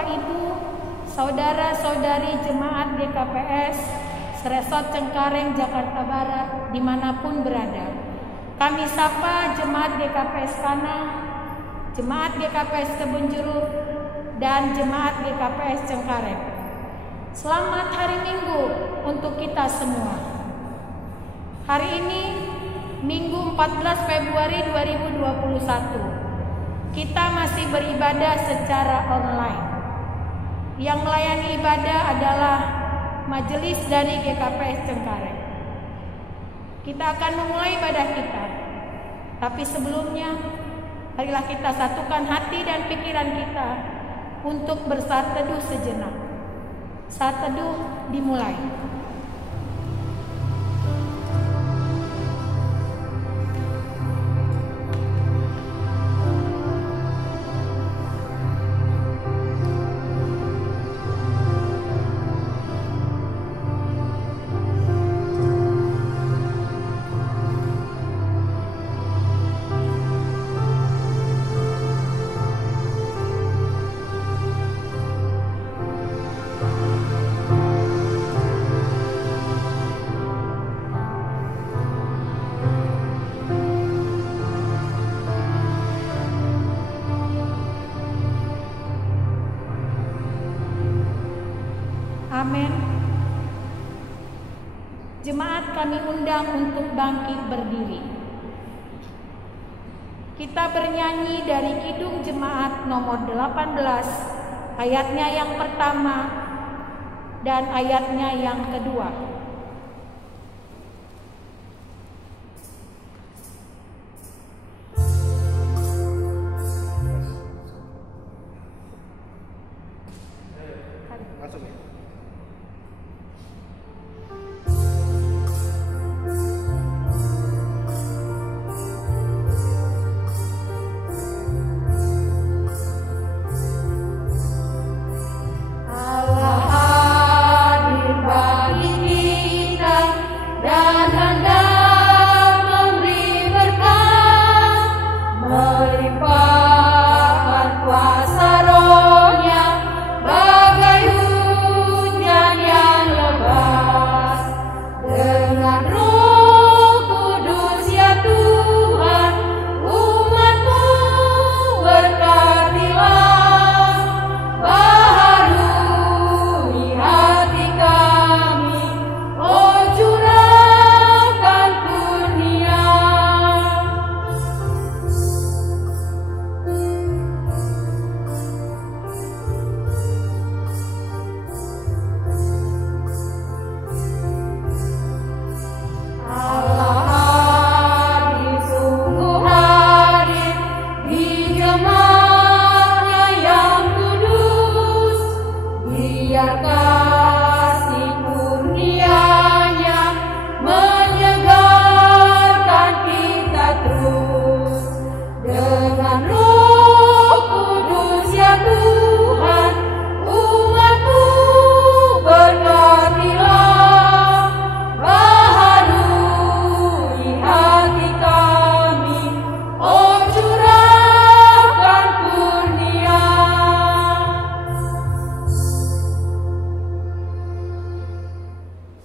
Bapak Ibu, saudara-saudari jemaat GKPS Seresot Cengkareng, Jakarta Barat, dimanapun berada. Kami sapa jemaat GKPS Kanang, jemaat GKPS Kebonjeruk, dan jemaat GKPS Cengkareng. Selamat hari Minggu untuk kita semua. Hari ini Minggu 14 Februari 2021. Kita masih beribadah secara online. Yang melayani ibadah adalah majelis dari GKPS Cengkareng. Kita akan memulai ibadah kita. Tapi sebelumnya, marilah kita satukan hati dan pikiran kita untuk bersaat teduh sejenak. Saat teduh dimulai. Amin. Jemaat kami undang untuk bangkit berdiri. Kita bernyanyi dari Kidung Jemaat nomor 18, ayatnya yang pertama dan ayatnya yang kedua.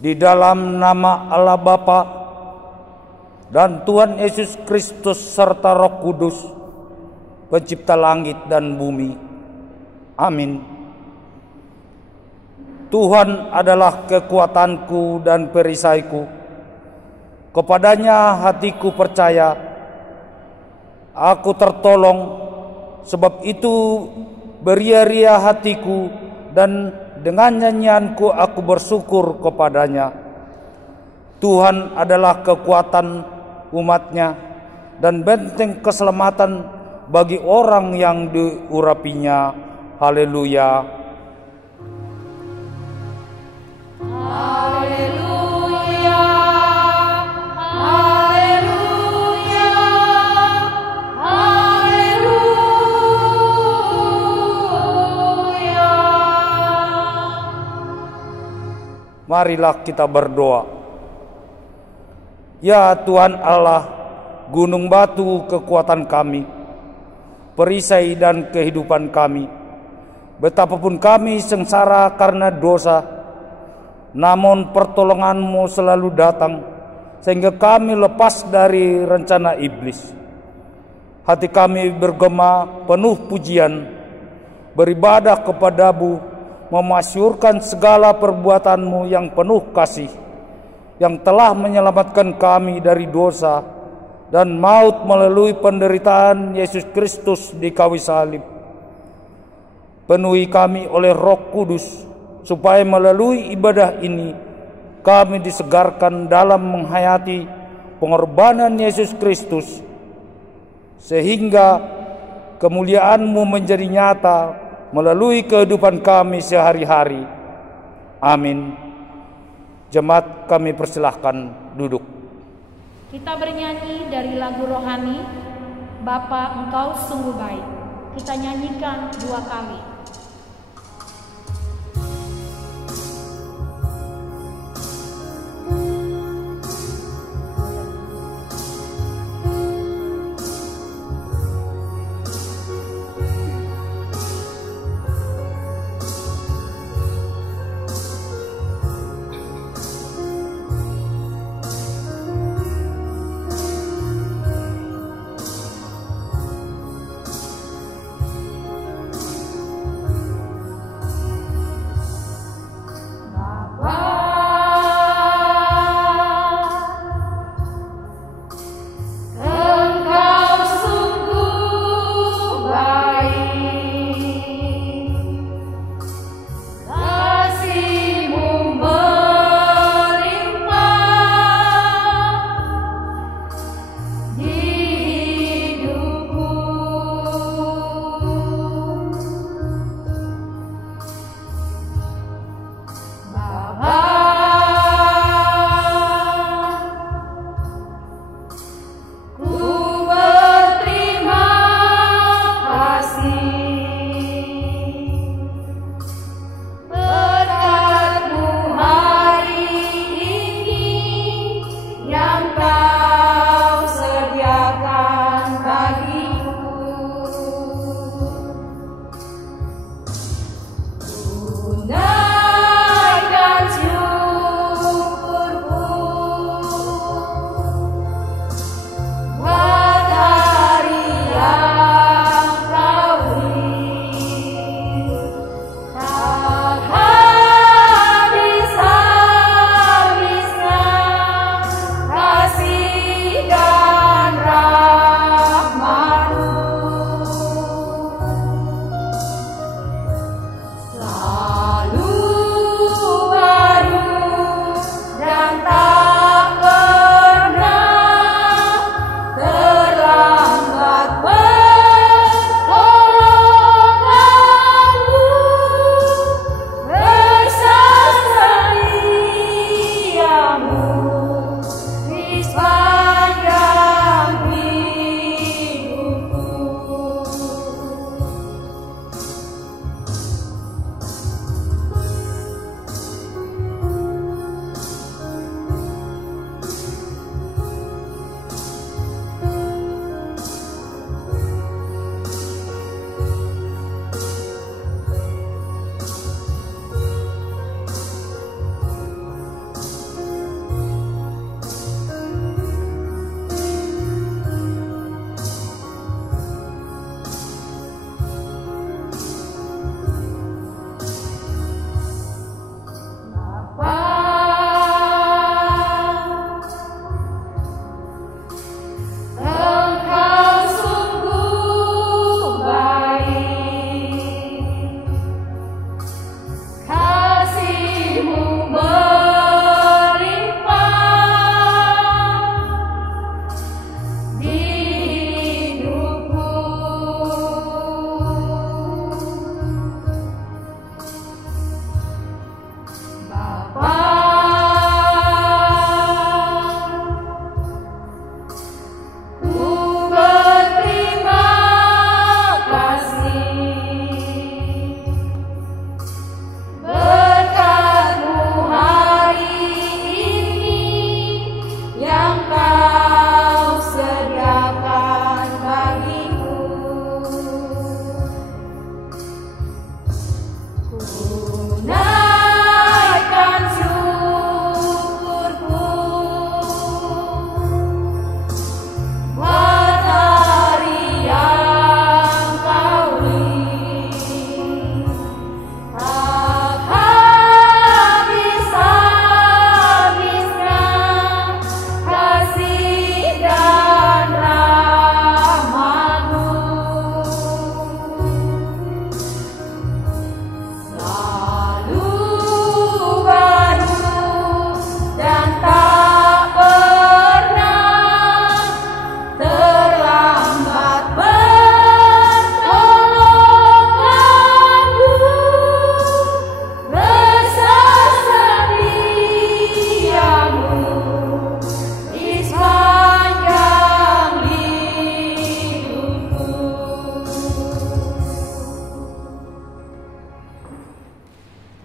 Di dalam nama Allah Bapa dan Tuhan Yesus Kristus serta Roh Kudus, pencipta langit dan bumi. Amin. Tuhan adalah kekuatanku dan perisaiku. Kepadanya hatiku percaya. Aku tertolong, sebab itu beria-ria hatiku, dan dengan nyanyianku aku bersyukur kepadanya. Tuhan adalah kekuatan umatnya dan benteng keselamatan bagi orang yang diurapinya. Haleluya. Haleluya. Haleluya. Haleluya. Marilah kita berdoa. Ya Tuhan Allah, gunung batu kekuatan kami, perisai dan kehidupan kami, Betapapun kami sengsara karena dosa, namun pertolongan-Mu selalu datang, sehingga kami lepas dari rencana iblis. Hati kami bergema penuh pujian, beribadah kepada-Mu, memasyurkan segala perbuatan-Mu yang penuh kasih, yang telah menyelamatkan kami dari dosa dan maut melalui penderitaan Yesus Kristus di kayu salib. Penuhi kami oleh Roh Kudus, supaya melalui ibadah ini kami disegarkan dalam menghayati pengorbanan Yesus Kristus, sehingga kemuliaan-Mu menjadi nyata melalui kehidupan kami sehari-hari. Amin. Jemaat, kami persilahkan duduk. Kita bernyanyi dari lagu rohani, Bapa Engkau Sungguh Baik. Kita nyanyikan 2 kali.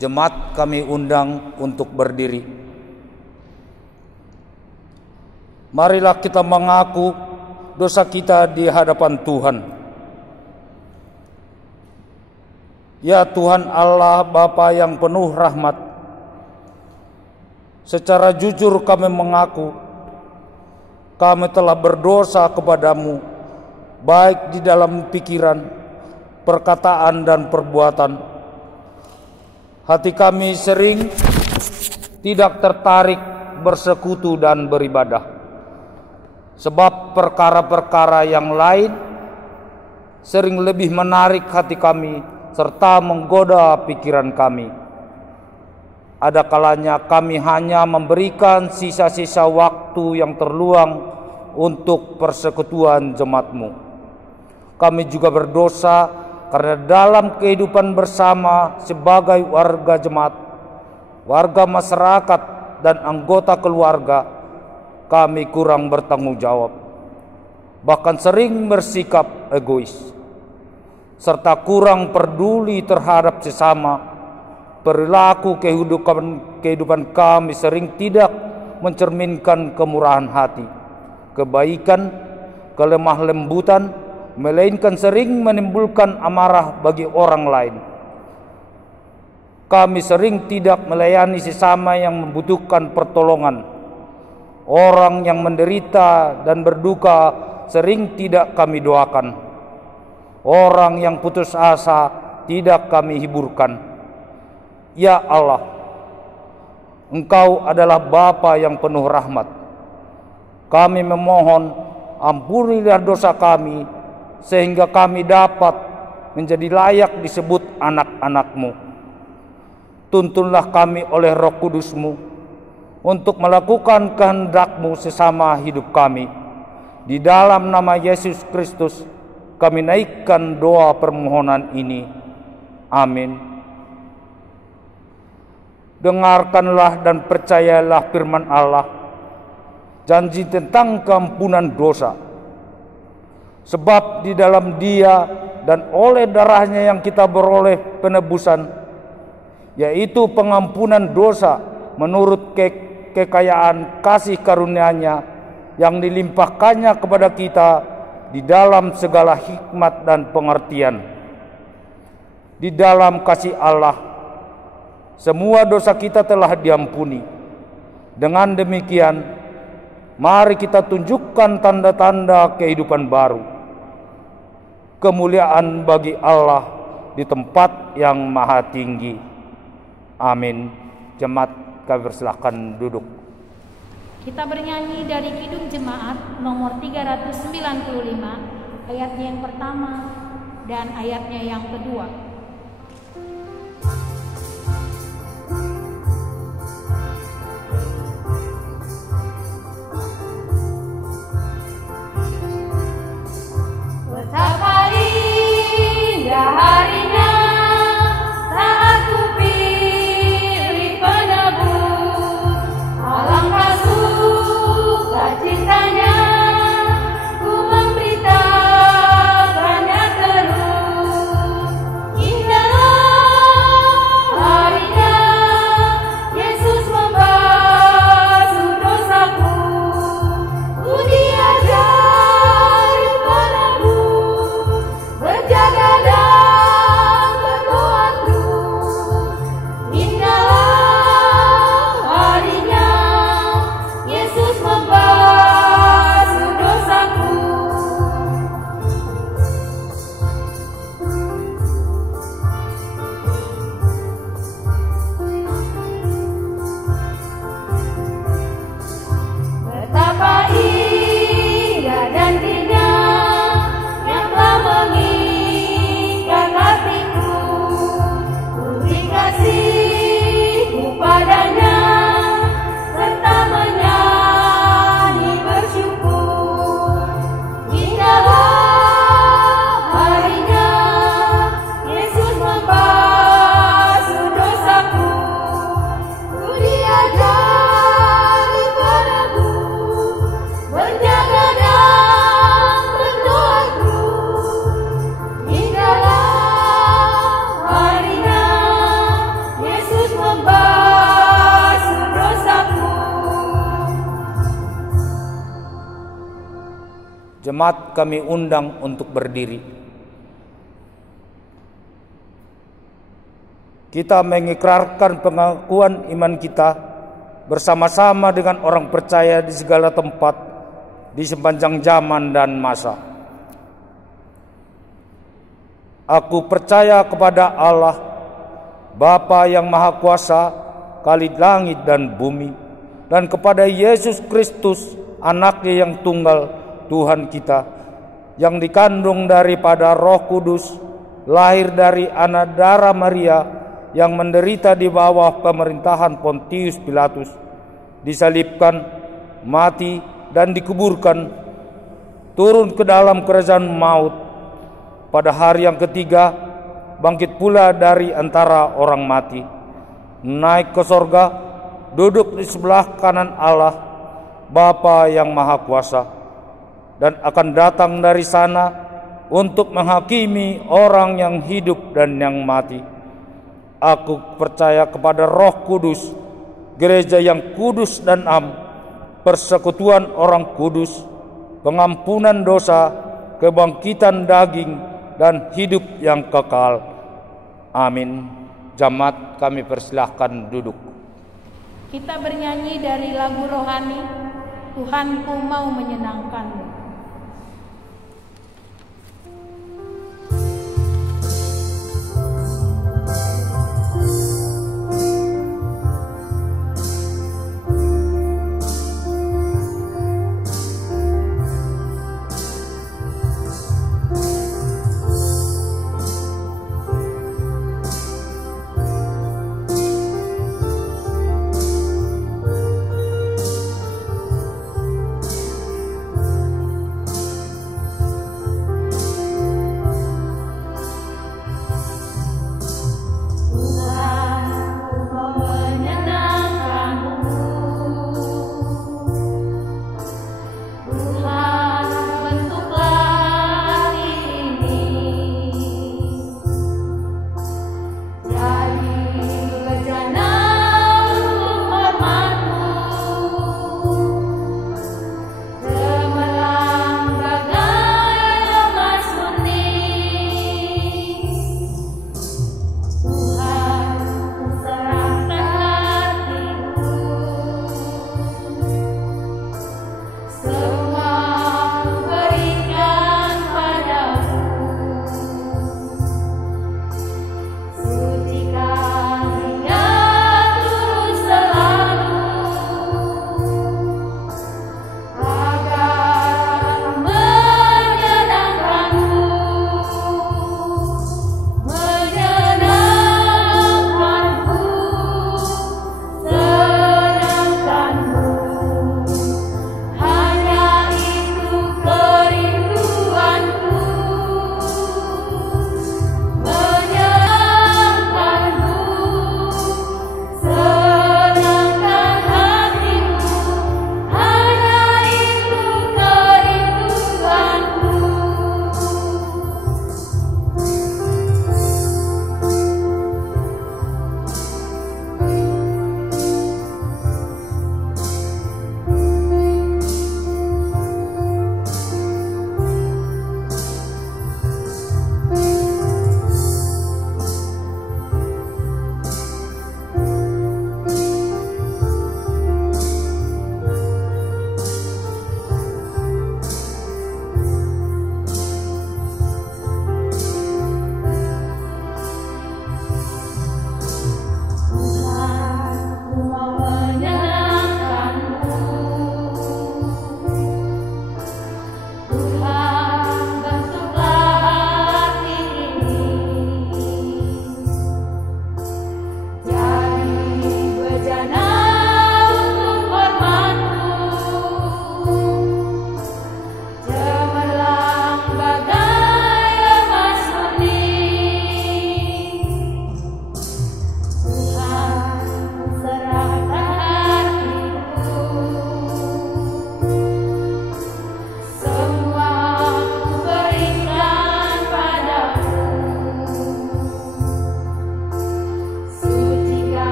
Jemaat kami undang untuk berdiri. Marilah kita mengaku dosa kita di hadapan Tuhan. Ya Tuhan Allah Bapa yang penuh rahmat, secara jujur kami mengaku kami telah berdosa kepadamu, baik di dalam pikiran, perkataan, dan perbuatan. Hati kami sering tidak tertarik bersekutu dan beribadah, sebab perkara-perkara yang lain sering lebih menarik hati kami serta menggoda pikiran kami. Ada kalanya kami hanya memberikan sisa-sisa waktu yang terluang untuk persekutuan jemaat-Mu. Kami juga berdosa karena dalam kehidupan bersama sebagai warga jemaat, warga masyarakat, dan anggota keluarga, kami kurang bertanggung jawab, bahkan sering bersikap egois, serta kurang peduli terhadap sesama. Perilaku kehidupan kami sering tidak mencerminkan kemurahan hati, kebaikan, kelemah lembutan, melainkan sering menimbulkan amarah bagi orang lain. Kami sering tidak melayani sesama yang membutuhkan pertolongan. Orang yang menderita dan berduka sering tidak kami doakan. Orang yang putus asa tidak kami hiburkan. Ya Allah, Engkau adalah Bapa yang penuh rahmat. Kami memohon, ampunilah dosa kami, sehingga kami dapat menjadi layak disebut anak-anak-Mu. Tuntunlah kami oleh Roh Kudus-Mu untuk melakukan kehendak-Mu sesama hidup kami. Di dalam nama Yesus Kristus kami naikkan doa permohonan ini. Amin. Dengarkanlah dan percayalah firman Allah, janji tentang keampunan dosa. Sebab di dalam Dia dan oleh darahnya yang kita beroleh penebusan, yaitu pengampunan dosa menurut kekayaan kasih karunia-Nya yang dilimpahkannya kepada kita di dalam segala hikmat dan pengertian. Di dalam kasih Allah, semua dosa kita telah diampuni. Dengan demikian, mari kita tunjukkan tanda-tanda kehidupan baru. Kemuliaan bagi Allah di tempat yang maha tinggi. Amin. Jemaat, kami persilahkan duduk. Kita bernyanyi dari Kidung Jemaat nomor 395, ayatnya yang pertama dan ayatnya yang kedua. Betapa indah harinya saat ku pilih penebus, alangkah sukacitanya ku memberitakannya terus. Jemaat kami undang untuk berdiri. Kita mengikrarkan pengakuan iman kita bersama-sama dengan orang percaya di segala tempat di sepanjang zaman dan masa. Aku percaya kepada Allah, Bapa yang Maha Kuasa, Khalid langit dan bumi, dan kepada Yesus Kristus, Anaknya yang tunggal, Tuhan kita, yang dikandung daripada Roh Kudus, lahir dari anak darah Maria, yang menderita di bawah pemerintahan Pontius Pilatus, disalibkan, mati, dan dikuburkan, turun ke dalam kerajaan maut, pada hari yang ketiga bangkit pula dari antara orang mati, naik ke sorga, duduk di sebelah kanan Allah, Bapa yang Maha Kuasa, dan akan datang dari sana untuk menghakimi orang yang hidup dan yang mati. Aku percaya kepada Roh Kudus, gereja yang kudus dan am, persekutuan orang kudus, pengampunan dosa, kebangkitan daging, dan hidup yang kekal. Amin. Jemaat kami persilahkan duduk. Kita bernyanyi dari lagu rohani, Tuhanku mau menyenangkanmu.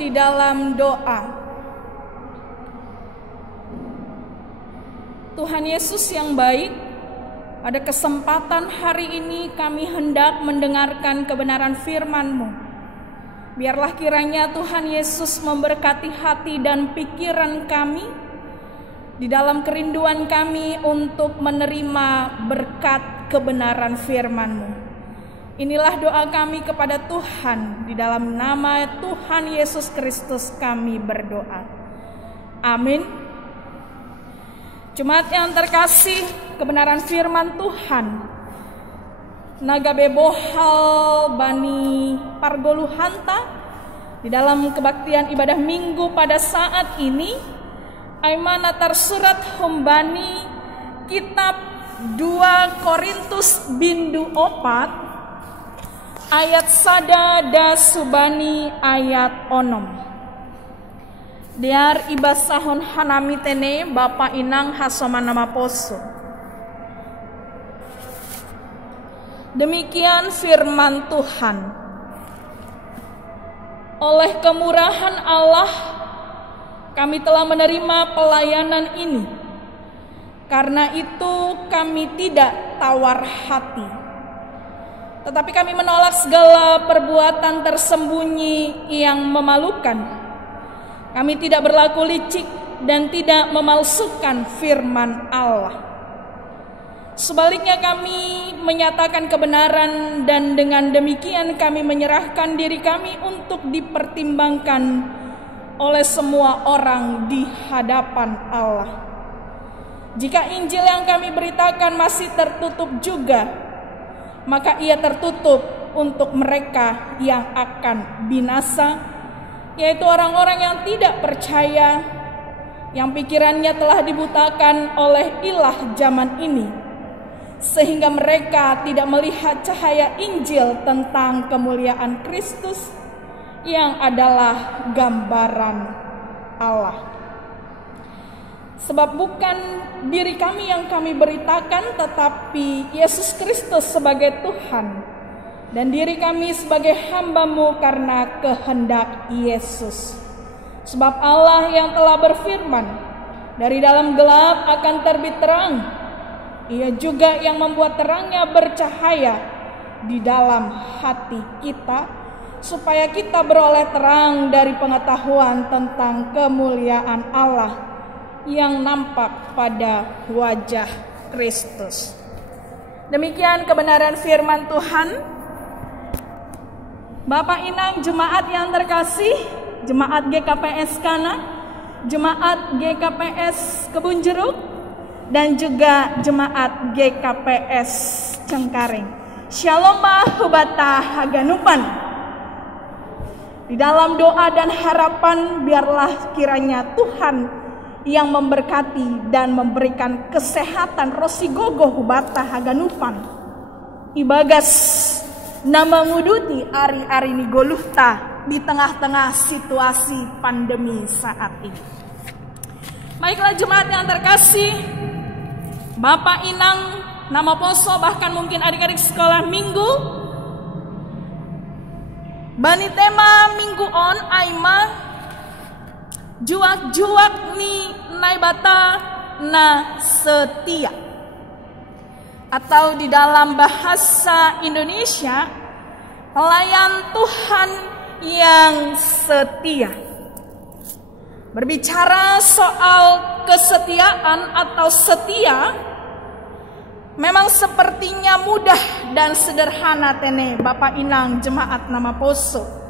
di dalam doa. Tuhan Yesus yang baik, pada kesempatan hari ini kami hendak mendengarkan kebenaran firman-Mu. Biarlah kiranya Tuhan Yesus memberkati hati dan pikiran kami di dalam kerinduan kami untuk menerima berkat kebenaran firman-Mu. Inilah doa kami kepada Tuhan, di dalam nama Tuhan Yesus Kristus kami berdoa. Amin. Jemaat yang terkasih, kebenaran firman Tuhan Naga Bebohal Bani Pargoluhanta di dalam kebaktian ibadah minggu pada saat ini Aimanatar surat Humbani kitab 2 Korintus bindu 4 ayat sada da subani ayat onom. Diar ibasahon hanami tene Bapa Inang hasoman nama poso. Demikian firman Tuhan. Oleh kemurahan Allah kami telah menerima pelayanan ini. Karena itu kami tidak tawar hati. Tetapi kami menolak segala perbuatan tersembunyi yang memalukan. Kami tidak berlaku licik dan tidak memalsukan firman Allah. Sebaliknya kami menyatakan kebenaran dan dengan demikian kami menyerahkan diri kami untuk dipertimbangkan oleh semua orang di hadapan Allah. Jika Injil yang kami beritakan masih tertutup juga, maka ia tertutup untuk mereka yang akan binasa, yaitu orang-orang yang tidak percaya, yang pikirannya telah dibutakan oleh ilah zaman ini, sehingga mereka tidak melihat cahaya Injil tentang kemuliaan Kristus yang adalah gambaran Allah. Sebab bukan diri kami yang kami beritakan, tetapi Yesus Kristus sebagai Tuhan, dan diri kami sebagai hamba-Mu karena kehendak Yesus. Sebab Allah yang telah berfirman, dari dalam gelap akan terbit terang, Ia juga yang membuat terangnya bercahaya di dalam hati kita, supaya kita beroleh terang dari pengetahuan tentang kemuliaan Allah yang nampak pada wajah Kristus. Demikian kebenaran firman Tuhan. Bapak Inang jemaat yang terkasih, jemaat GKPS Kana, jemaat GKPS Kebun Jeruk, dan juga jemaat GKPS Cengkareng. Shalom hubata haganupan. Di dalam doa dan harapan biarlah kiranya Tuhan yang memberkati dan memberikan kesehatan rosigogo hubata haganupan ibagas nama nguduti ari-ari ni goluhta di tengah-tengah situasi pandemi saat ini. Baiklah jemaat yang terkasih, Bapak Inang, nama poso, bahkan mungkin adik-adik sekolah minggu, bani tema minggu on aima juak-juak ni naibata na setia, atau di dalam bahasa Indonesia pelayan Tuhan yang setia. Berbicara soal kesetiaan atau setia memang sepertinya mudah dan sederhana tene Bapak Inang jemaat nama poso.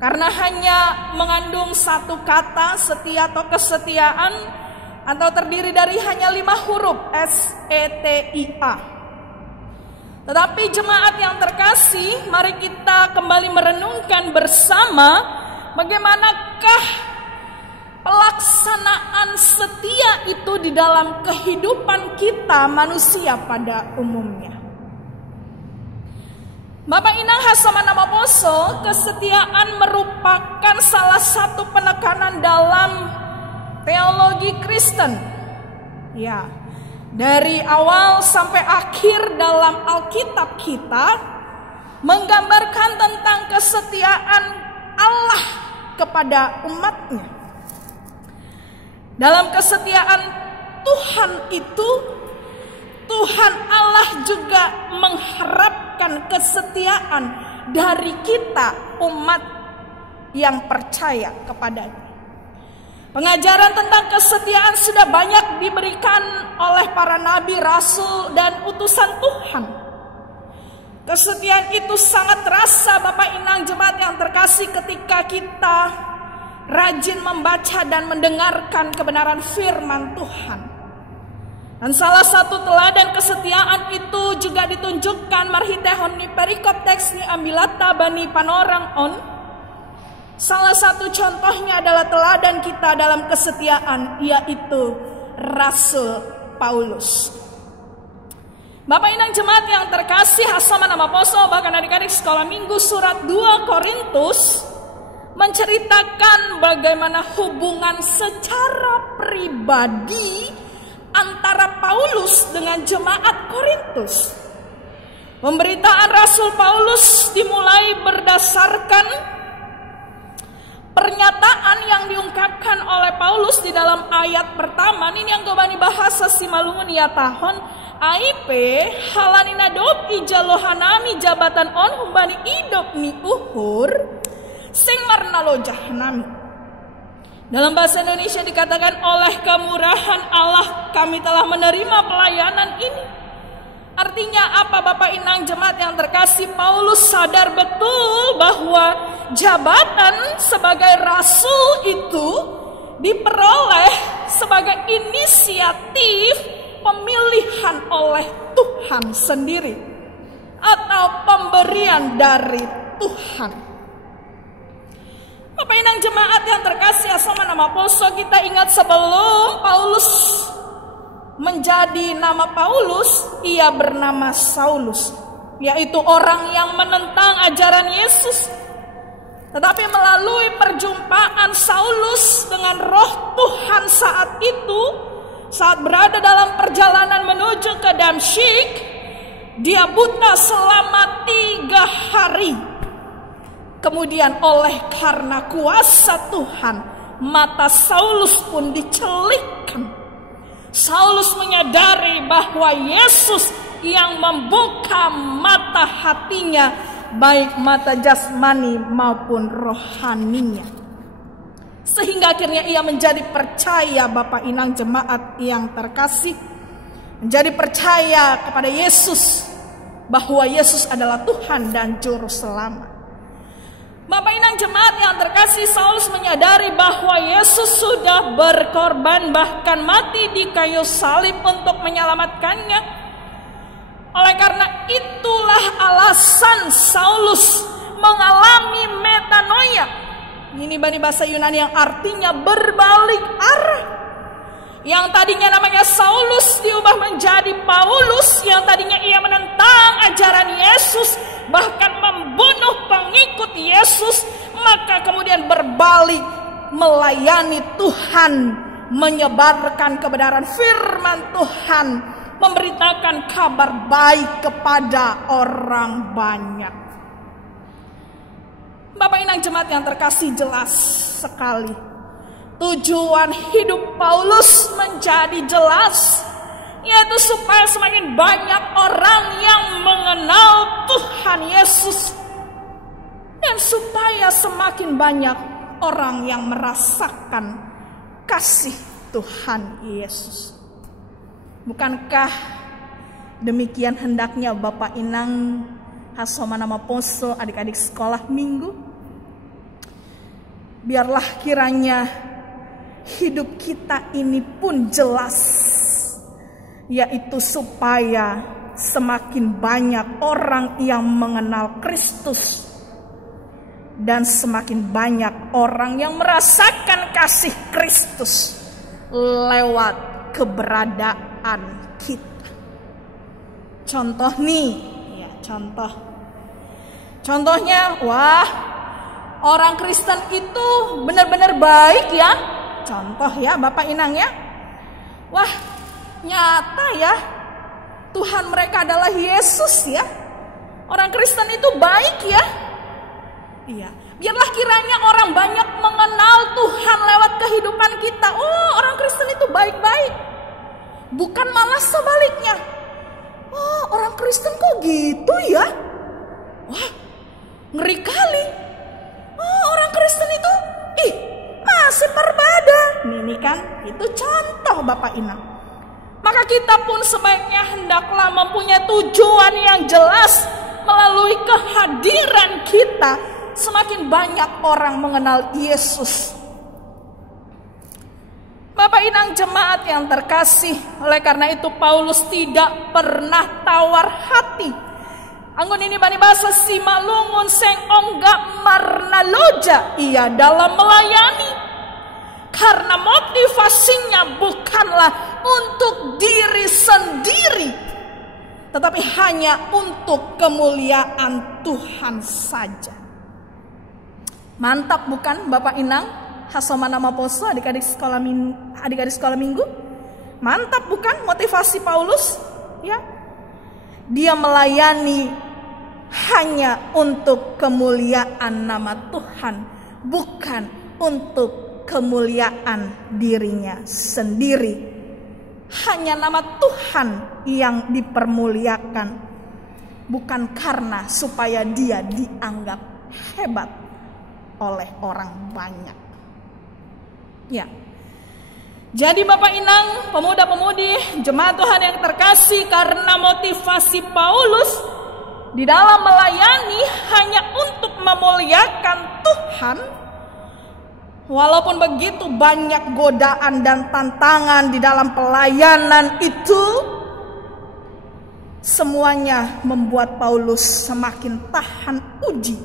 Karena hanya mengandung satu kata setia atau kesetiaan, atau terdiri dari hanya 5 huruf SETIA. Tetapi jemaat yang terkasih, mari kita kembali merenungkan bersama bagaimanakah pelaksanaan setia itu di dalam kehidupan kita manusia pada umumnya. Bapak Inang Hasama Nama Poso, kesetiaan merupakan salah satu penekanan dalam teologi Kristen. Ya, dari awal sampai akhir dalam Alkitab kita menggambarkan tentang kesetiaan Allah kepada umatnya. Dalam kesetiaan Tuhan itu, Tuhan Allah juga mengharapkan kesetiaan dari kita umat yang percaya kepadanya. Pengajaran tentang kesetiaan sudah banyak diberikan oleh para nabi, rasul, dan utusan Tuhan. Kesetiaan itu sangat terasa Bapak Inang jemaat yang terkasih ketika kita rajin membaca dan mendengarkan kebenaran firman Tuhan. Dan salah satu teladan kesetiaan itu juga ditunjukkan marhitehon ni perikop teks ni ambilata bani panorang on. Salah satu contohnya adalah teladan kita dalam kesetiaan, yaitu Rasul Paulus. Bapak Inang jemaat yang terkasih, Hasama nama Poso, bahkan adik-adik sekolah minggu, surat 2 Korintus menceritakan bagaimana hubungan secara pribadi antara Paulus dengan jemaat Korintus. Pemberitaan Rasul Paulus dimulai berdasarkan pernyataan yang diungkapkan oleh Paulus di dalam ayat pertama. Ini yang kebani bahasa si malungun ya tahun AIP halanina dop ijalohanami jabatan on humbani idop ni uhur sing marnalo jahanami. Dalam bahasa Indonesia dikatakan, oleh kemurahan Allah kami telah menerima pelayanan ini. Artinya apa Bapak Inang jemaat yang terkasih? Paulus sadar betul bahwa jabatan sebagai rasul itu diperoleh sebagai inisiatif pemilihan oleh Tuhan sendiri atau pemberian dari Tuhan. Bapak Inang jemaat yang terkasih asal nama Poso, kita ingat sebelum Paulus menjadi nama Paulus, ia bernama Saulus, yaitu orang yang menentang ajaran Yesus. Tetapi melalui perjumpaan Saulus dengan roh Tuhan saat itu, saat berada dalam perjalanan menuju ke Damsyik, dia buta selama 3 hari. Kemudian oleh karena kuasa Tuhan, mata Saulus pun dicelikkan. Saulus menyadari bahwa Yesus yang membuka mata hatinya, baik mata jasmani maupun rohaninya. Sehingga akhirnya ia menjadi percaya Bapak Inang jemaat yang terkasih. Menjadi percaya kepada Yesus, bahwa Yesus adalah Tuhan dan Juru Selamat. Bapak Inang jemaat yang terkasih, Saulus menyadari bahwa Yesus sudah berkorban bahkan mati di kayu salib untuk menyelamatkannya. Oleh karena itulah alasan Saulus mengalami metanoia. Ini bahasa Yunani yang artinya berbalik arah. Yang tadinya namanya Saulus diubah menjadi Paulus, yang tadinya ia menentang ajaran Yesus, bahkan membunuh pengikut Yesus, maka kemudian berbalik melayani Tuhan, menyebarkan kebenaran firman Tuhan, memberitakan kabar baik kepada orang banyak. Bapak Inang jemaat yang terkasih, jelas sekali tujuan hidup Paulus menjadi jelas, yaitu supaya semakin banyak orang yang mengenal Tuhan Yesus, dan supaya semakin banyak orang yang merasakan kasih Tuhan Yesus. Bukankah demikian hendaknya Bapak Inang Hasoma nama Poso, adik-adik sekolah minggu? Biarlah kiranya hidup kita ini pun jelas, yaitu supaya semakin banyak orang yang mengenal Kristus dan semakin banyak orang yang merasakan kasih Kristus lewat keberadaan kita. Contoh nih, ya contohnya, wah, orang Kristen itu benar-benar baik ya. Contoh ya Bapak Inang ya. Wah, nyata ya, Tuhan mereka adalah Yesus ya. Orang Kristen itu baik ya. Iya, Biarlah kiranya orang banyak mengenal Tuhan lewat kehidupan kita. Oh, orang Kristen itu baik-baik. Bukan malah sebaliknya. Oh, orang Kristen kok gitu ya? Wah, ngeri kali. Oh, orang Kristen itu masih berbada. Ini kan itu contoh Bapak Inang. Maka kita pun sebaiknya hendaklah mempunyai tujuan yang jelas. Melalui kehadiran kita, semakin banyak orang mengenal Yesus. Bapak Inang jemaat yang terkasih, oleh karena itu Paulus tidak pernah tawar hati. Anggun ini bani bahasa si malungun seng ongga marnaloja ia dalam melayani. Karena motivasinya bukanlah untuk diri sendiri, tetapi hanya untuk kemuliaan Tuhan saja. Mantap bukan Bapak Inang? Hasomana Maposo, adik-adik sekolah minggu. Mantap bukan motivasi Paulus? Ya. Dia melayani hanya untuk kemuliaan nama Tuhan, bukan untuk kemuliaan dirinya sendiri. Hanya nama Tuhan yang dipermuliakan, bukan karena supaya dia dianggap hebat oleh orang banyak. Ya. Jadi Bapak Inang, pemuda-pemudi, jemaat Tuhan yang terkasih, karena motivasi Paulus di dalam melayani hanya untuk memuliakan Tuhan. Walaupun begitu banyak godaan dan tantangan di dalam pelayanan itu, semuanya membuat Paulus semakin tahan uji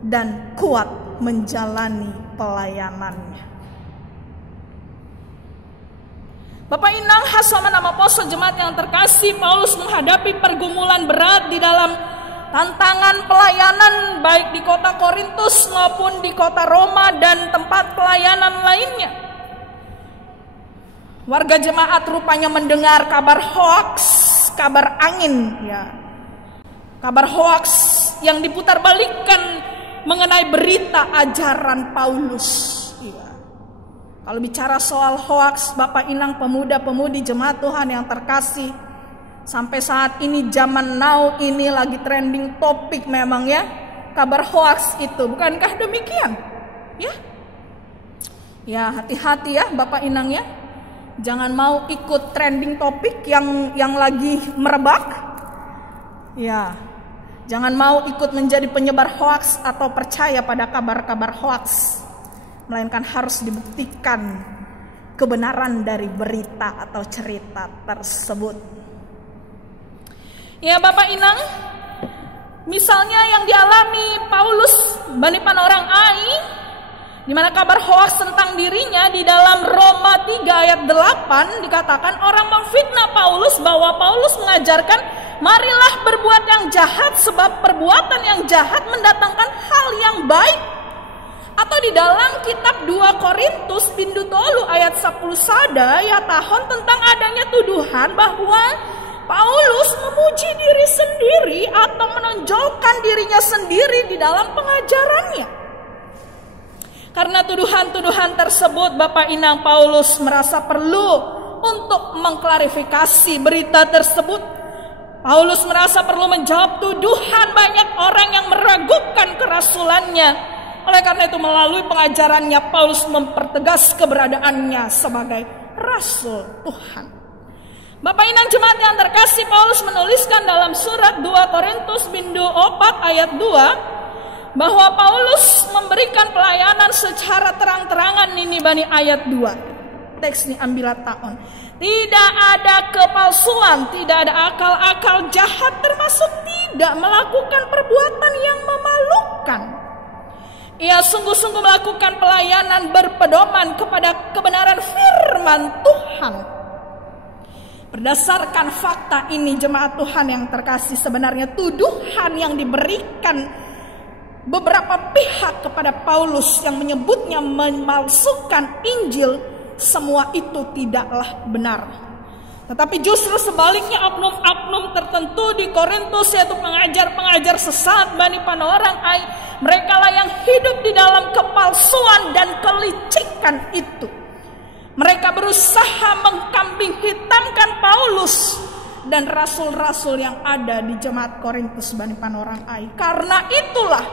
dan kuat menjalani pelayanannya. Bapak Inang, Hasoma nama Poso, jemaat yang terkasih, Paulus menghadapi pergumulan berat di dalam tantangan pelayanan baik di kota Korintus maupun di kota Roma dan tempat pelayanan lainnya. Warga jemaat rupanya mendengar kabar hoax, kabar angin, ya. Kabar hoax yang diputarbalikkan mengenai berita ajaran Paulus. Kalau bicara soal hoaks, Bapak Inang, pemuda-pemudi jemaat Tuhan yang terkasih, sampai saat ini zaman now ini lagi trending topik memang ya, kabar hoaks itu, bukankah demikian? Ya, ya hati-hati ya Bapak Inang ya, jangan mau ikut trending topik yang lagi merebak. Ya, jangan mau ikut menjadi penyebar hoaks atau percaya pada kabar-kabar hoaks. Melainkan harus dibuktikan kebenaran dari berita atau cerita tersebut. Ya Bapak Inang, misalnya yang dialami Paulus banipan orang Ai, di mana kabar hoaks tentang dirinya di dalam Roma 3 ayat 8 dikatakan orang memfitnah Paulus bahwa Paulus mengajarkan marilah berbuat yang jahat sebab perbuatan yang jahat mendatangkan hal yang baik. Atau di dalam kitab 2 Korintus pindu tolu ayat 10 sada ya tahun tentang adanya tuduhan bahwa Paulus memuji diri sendiri atau menonjolkan dirinya sendiri di dalam pengajarannya. Karena tuduhan-tuduhan tersebut Bapak Inang, Paulus merasa perlu untuk mengklarifikasi berita tersebut. Paulus merasa perlu menjawab tuduhan banyak orang yang meragukan kerasulannya. Oleh karena itu melalui pengajarannya Paulus mempertegas keberadaannya sebagai rasul Tuhan. Bapak Inang jemaat yang terkasih, Paulus menuliskan dalam surat 2 Korintus bindu 4 ayat 2 bahwa Paulus memberikan pelayanan secara terang-terangan ini bani ayat 2. Teks ini ambil tahun. Tidak ada kepalsuan, tidak ada akal-akal jahat, termasuk tidak melakukan perbuatan yang memalukan. Ia sungguh-sungguh melakukan pelayanan berpedoman kepada kebenaran firman Tuhan. Berdasarkan fakta ini jemaat Tuhan yang terkasih, sebenarnya tuduhan yang diberikan beberapa pihak kepada Paulus yang menyebutnya memalsukan Injil, semua itu tidaklah benar. Tetapi justru sebaliknya oknum-oknum tertentu di Korintus, yaitu pengajar-pengajar sesat Bani Panorang Ai, mereka lah yang hidup di dalam kepalsuan dan kelicikan itu. Mereka berusaha mengkambing hitamkan Paulus dan rasul-rasul yang ada di jemaat Korintus Bani Panorang Ai. Karena itulah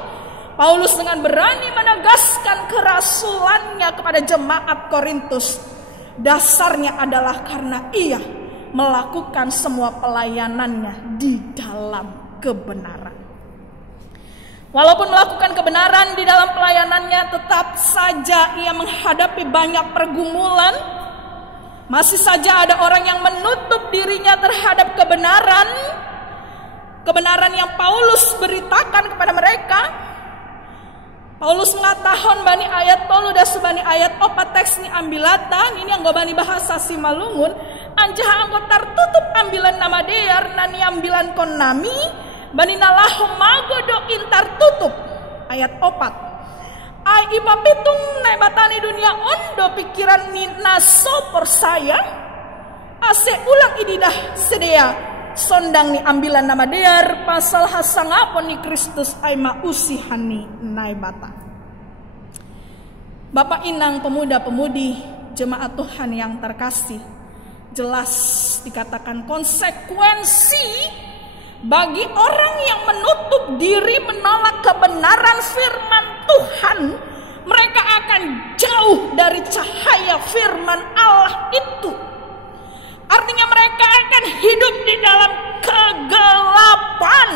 Paulus dengan berani menegaskan kerasulannya kepada jemaat Korintus. Dasarnya adalah karena ia melakukan semua pelayanannya di dalam kebenaran. Walaupun melakukan kebenaran di dalam pelayanannya, tetap saja ia menghadapi banyak pergumulan. Masih saja ada orang yang menutup dirinya terhadap kebenaran. Kebenaran yang Paulus beritakan kepada mereka. Paulus mengatakan bani ayat tolu dan sebani ayat opat teks ni ambilatan. Ini yang bani bahasa Simalungun. Anjah anggot tertutup ambilan nama dear nani ambilan kon nami. Bani nalahum magodo intar tutup. Ayat opat. Ai ipa pitung naibatani dunia ondo pikiran ni naso persaya. Ase ulang ididah sedia. Sondang ni ambilan nama dear pasal hasangapon ni Kristus aima usihani naibata. Bapak Inang, pemuda-pemudi jemaat Tuhan yang terkasih, jelas dikatakan konsekuensi bagi orang yang menutup diri menolak kebenaran firman Tuhan, mereka akan jauh dari cahaya firman Allah itu. Artinya mereka akan hidup di dalam kegelapan.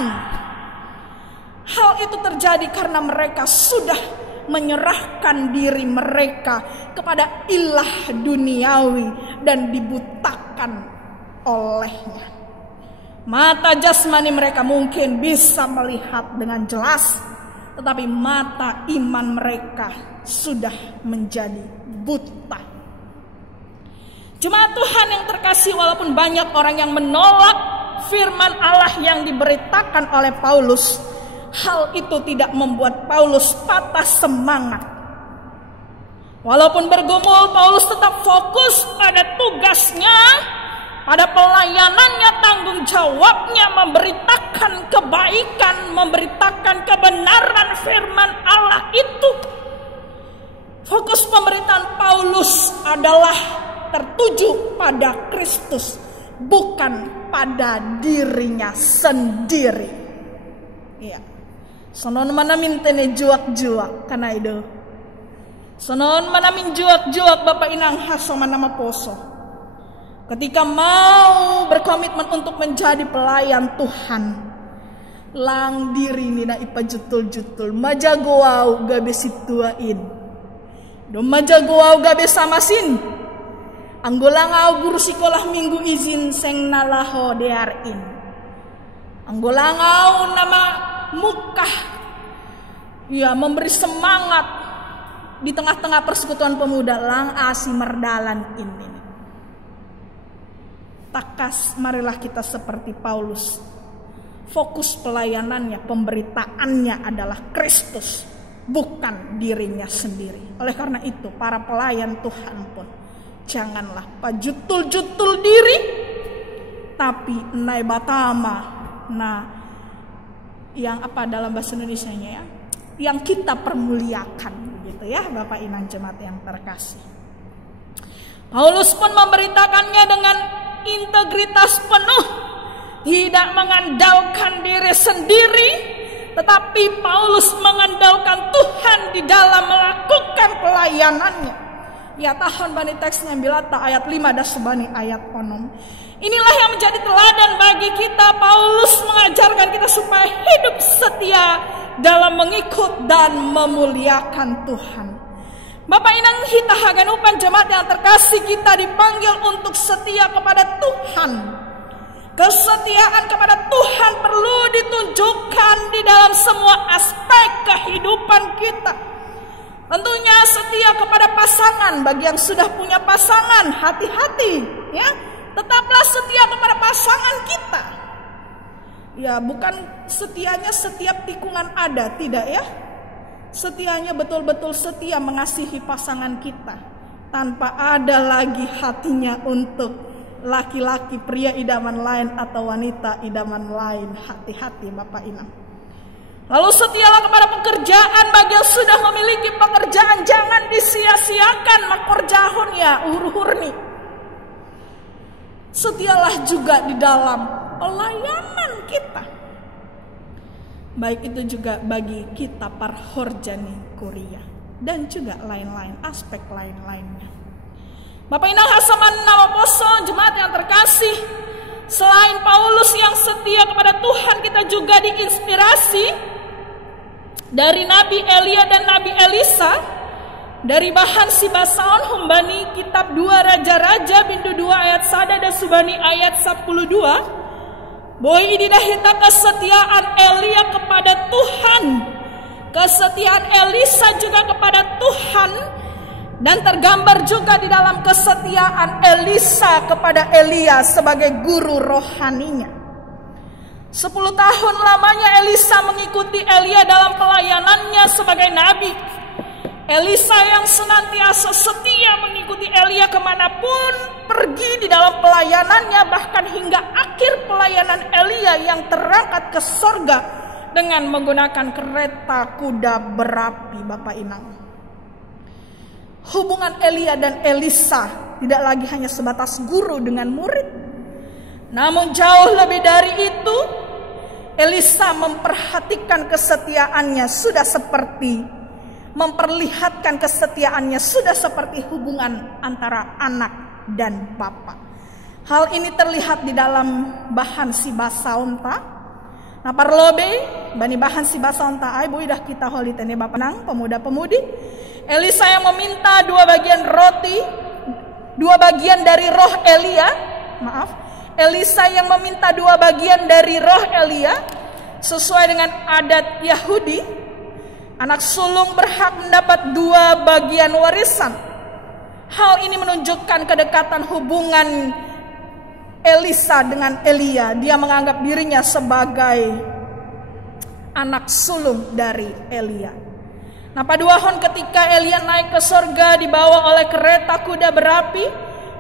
Hal itu terjadi karena mereka sudah menyerahkan diri mereka kepada ilah duniawi dan dibutakan olehnya. Mata jasmani mereka mungkin bisa melihat dengan jelas, tetapi mata iman mereka sudah menjadi buta. Jemaat Tuhan yang terkasih, walaupun banyak orang yang menolak firman Allah yang diberitakan oleh Paulus, hal itu tidak membuat Paulus patah semangat. Walaupun bergumul, Paulus tetap fokus pada tugasnya, pada pelayanannya, tanggung jawabnya, memberitakan kebaikan, memberitakan kebenaran firman Allah itu. Fokus pemberitaan Paulus adalah tertuju pada Kristus, bukan pada dirinya sendiri. Iya. Sonon manamin tene juak-juak karena itu. Sonon manamin juak-juak Bapak Inang haso manama poso. Ketika mau berkomitmen untuk menjadi pelayan Tuhan, lang diri nina ipa jutul-jutul, majagoau gabe situain. Do majagoau gabe samasin. Anggolangau guru sekolah minggu izin seng nalaho dearin. Anggolangau nama mukah, ya memberi semangat di tengah-tengah persekutuan pemuda lang asi merdalan ini. Takas marilah kita seperti Paulus. Fokus pelayanannya, pemberitaannya adalah Kristus, bukan dirinya sendiri. Oleh karena itu, para pelayan Tuhan pun janganlah pajutul-jutul diri, tapi nai batama, nah yang apa dalam bahasa Indonesianya ya, yang kita permuliakan, begitu ya Bapak Inang jemaat yang terkasih. Paulus pun memberitakannya dengan integritas penuh, tidak mengandalkan diri sendiri, tetapi Paulus mengandalkan Tuhan di dalam melakukan pelayanannya. Ya tahun bani teksnya bilata ayat 5 dan sebani ayat onom. Inilah yang menjadi teladan bagi kita. Paulus mengajarkan kita supaya hidup setia dalam mengikut dan memuliakan Tuhan. Bapak Inang hita haganupan jemaat yang terkasih, kita dipanggil untuk setia kepada Tuhan. Kesetiaan kepada Tuhan perlu ditunjukkan di dalam semua aspek kehidupan kita. Tentunya setia kepada pasangan. Bagi yang sudah punya pasangan, hati-hati ya. Tetaplah setia kepada pasangan kita. Ya, bukan setianya setiap tikungan ada, tidak ya. Setianya betul-betul setia mengasihi pasangan kita tanpa ada lagi hatinya untuk laki-laki, pria idaman lain atau wanita idaman lain. Hati-hati Bapak Inang. Lalu setialah kepada pekerjaan bagi yang sudah memiliki pekerjaan. Jangan disia-siakan makorjahun ya uhur-hurni. Setialah juga di dalam pelayanan kita. Baik itu juga bagi kita para horjani kuliah. Dan juga lain-lain, aspek lain-lainnya. Bapak Inang Hasaman Apostol Jemaat yang terkasih, selain Paulus yang setia kepada Tuhan, kita juga diinspirasi dari Nabi Elia dan Nabi Elisa, dari bahan si basaon humbani kitab 2 Raja-Raja bintu 2 ayat 1 dan subani ayat 12. Boy ididah hita kesetiaan Elia kepada Tuhan, kesetiaan Elisa juga kepada Tuhan. Dan tergambar juga di dalam kesetiaan Elisa kepada Elia sebagai guru rohaninya. 10 tahun lamanya Elisa mengikuti Elia dalam pelayanannya sebagai nabi. Elisa yang senantiasa setia mengikuti Elia kemanapun pergi di dalam pelayanannya, bahkan hingga akhir pelayanan Elia yang terangkat ke sorga dengan menggunakan kereta kuda berapi. Bapak Inang, hubungan Elia dan Elisa tidak lagi hanya sebatas guru dengan murid. Namun jauh lebih dari itu, Elisa memperhatikan kesetiaannya sudah seperti, memperlihatkan kesetiaannya sudah seperti hubungan antara anak dan bapa. Hal ini terlihat di dalam bahan si basaonta. Nah parlobe, bani bahan si basaonta ay bu idah kita holitene Bapak Nang, pemuda-pemudi. Elisa yang meminta 2 bagian roti, 2 bagian dari roh Elia. Maaf, Elisa yang meminta 2 bagian dari roh Elia. Sesuai dengan adat Yahudi, anak sulung berhak mendapat 2 bagian warisan. Hal ini menunjukkan kedekatan hubungan Elisa dengan Elia. Dia menganggap dirinya sebagai anak sulung dari Elia. Nah pada wahon ketika Elia naik ke sorga dibawa oleh kereta kuda berapi,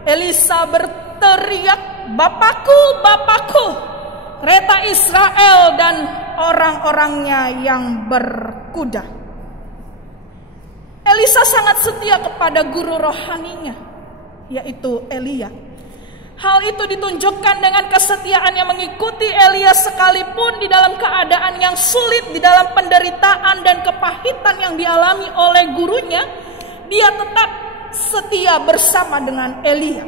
Elisa berteriak, "Bapakku, Bapakku!" Kereta Israel dan orang-orangnya yang berkuda. Elisa sangat setia kepada guru rohaninya, yaitu Elia. Hal itu ditunjukkan dengan kesetiaannya mengikuti Elia sekalipun di dalam keadaan yang sulit, di dalam penderitaan dan kepahitan yang dialami oleh gurunya. Dia tetap setia bersama dengan Elia.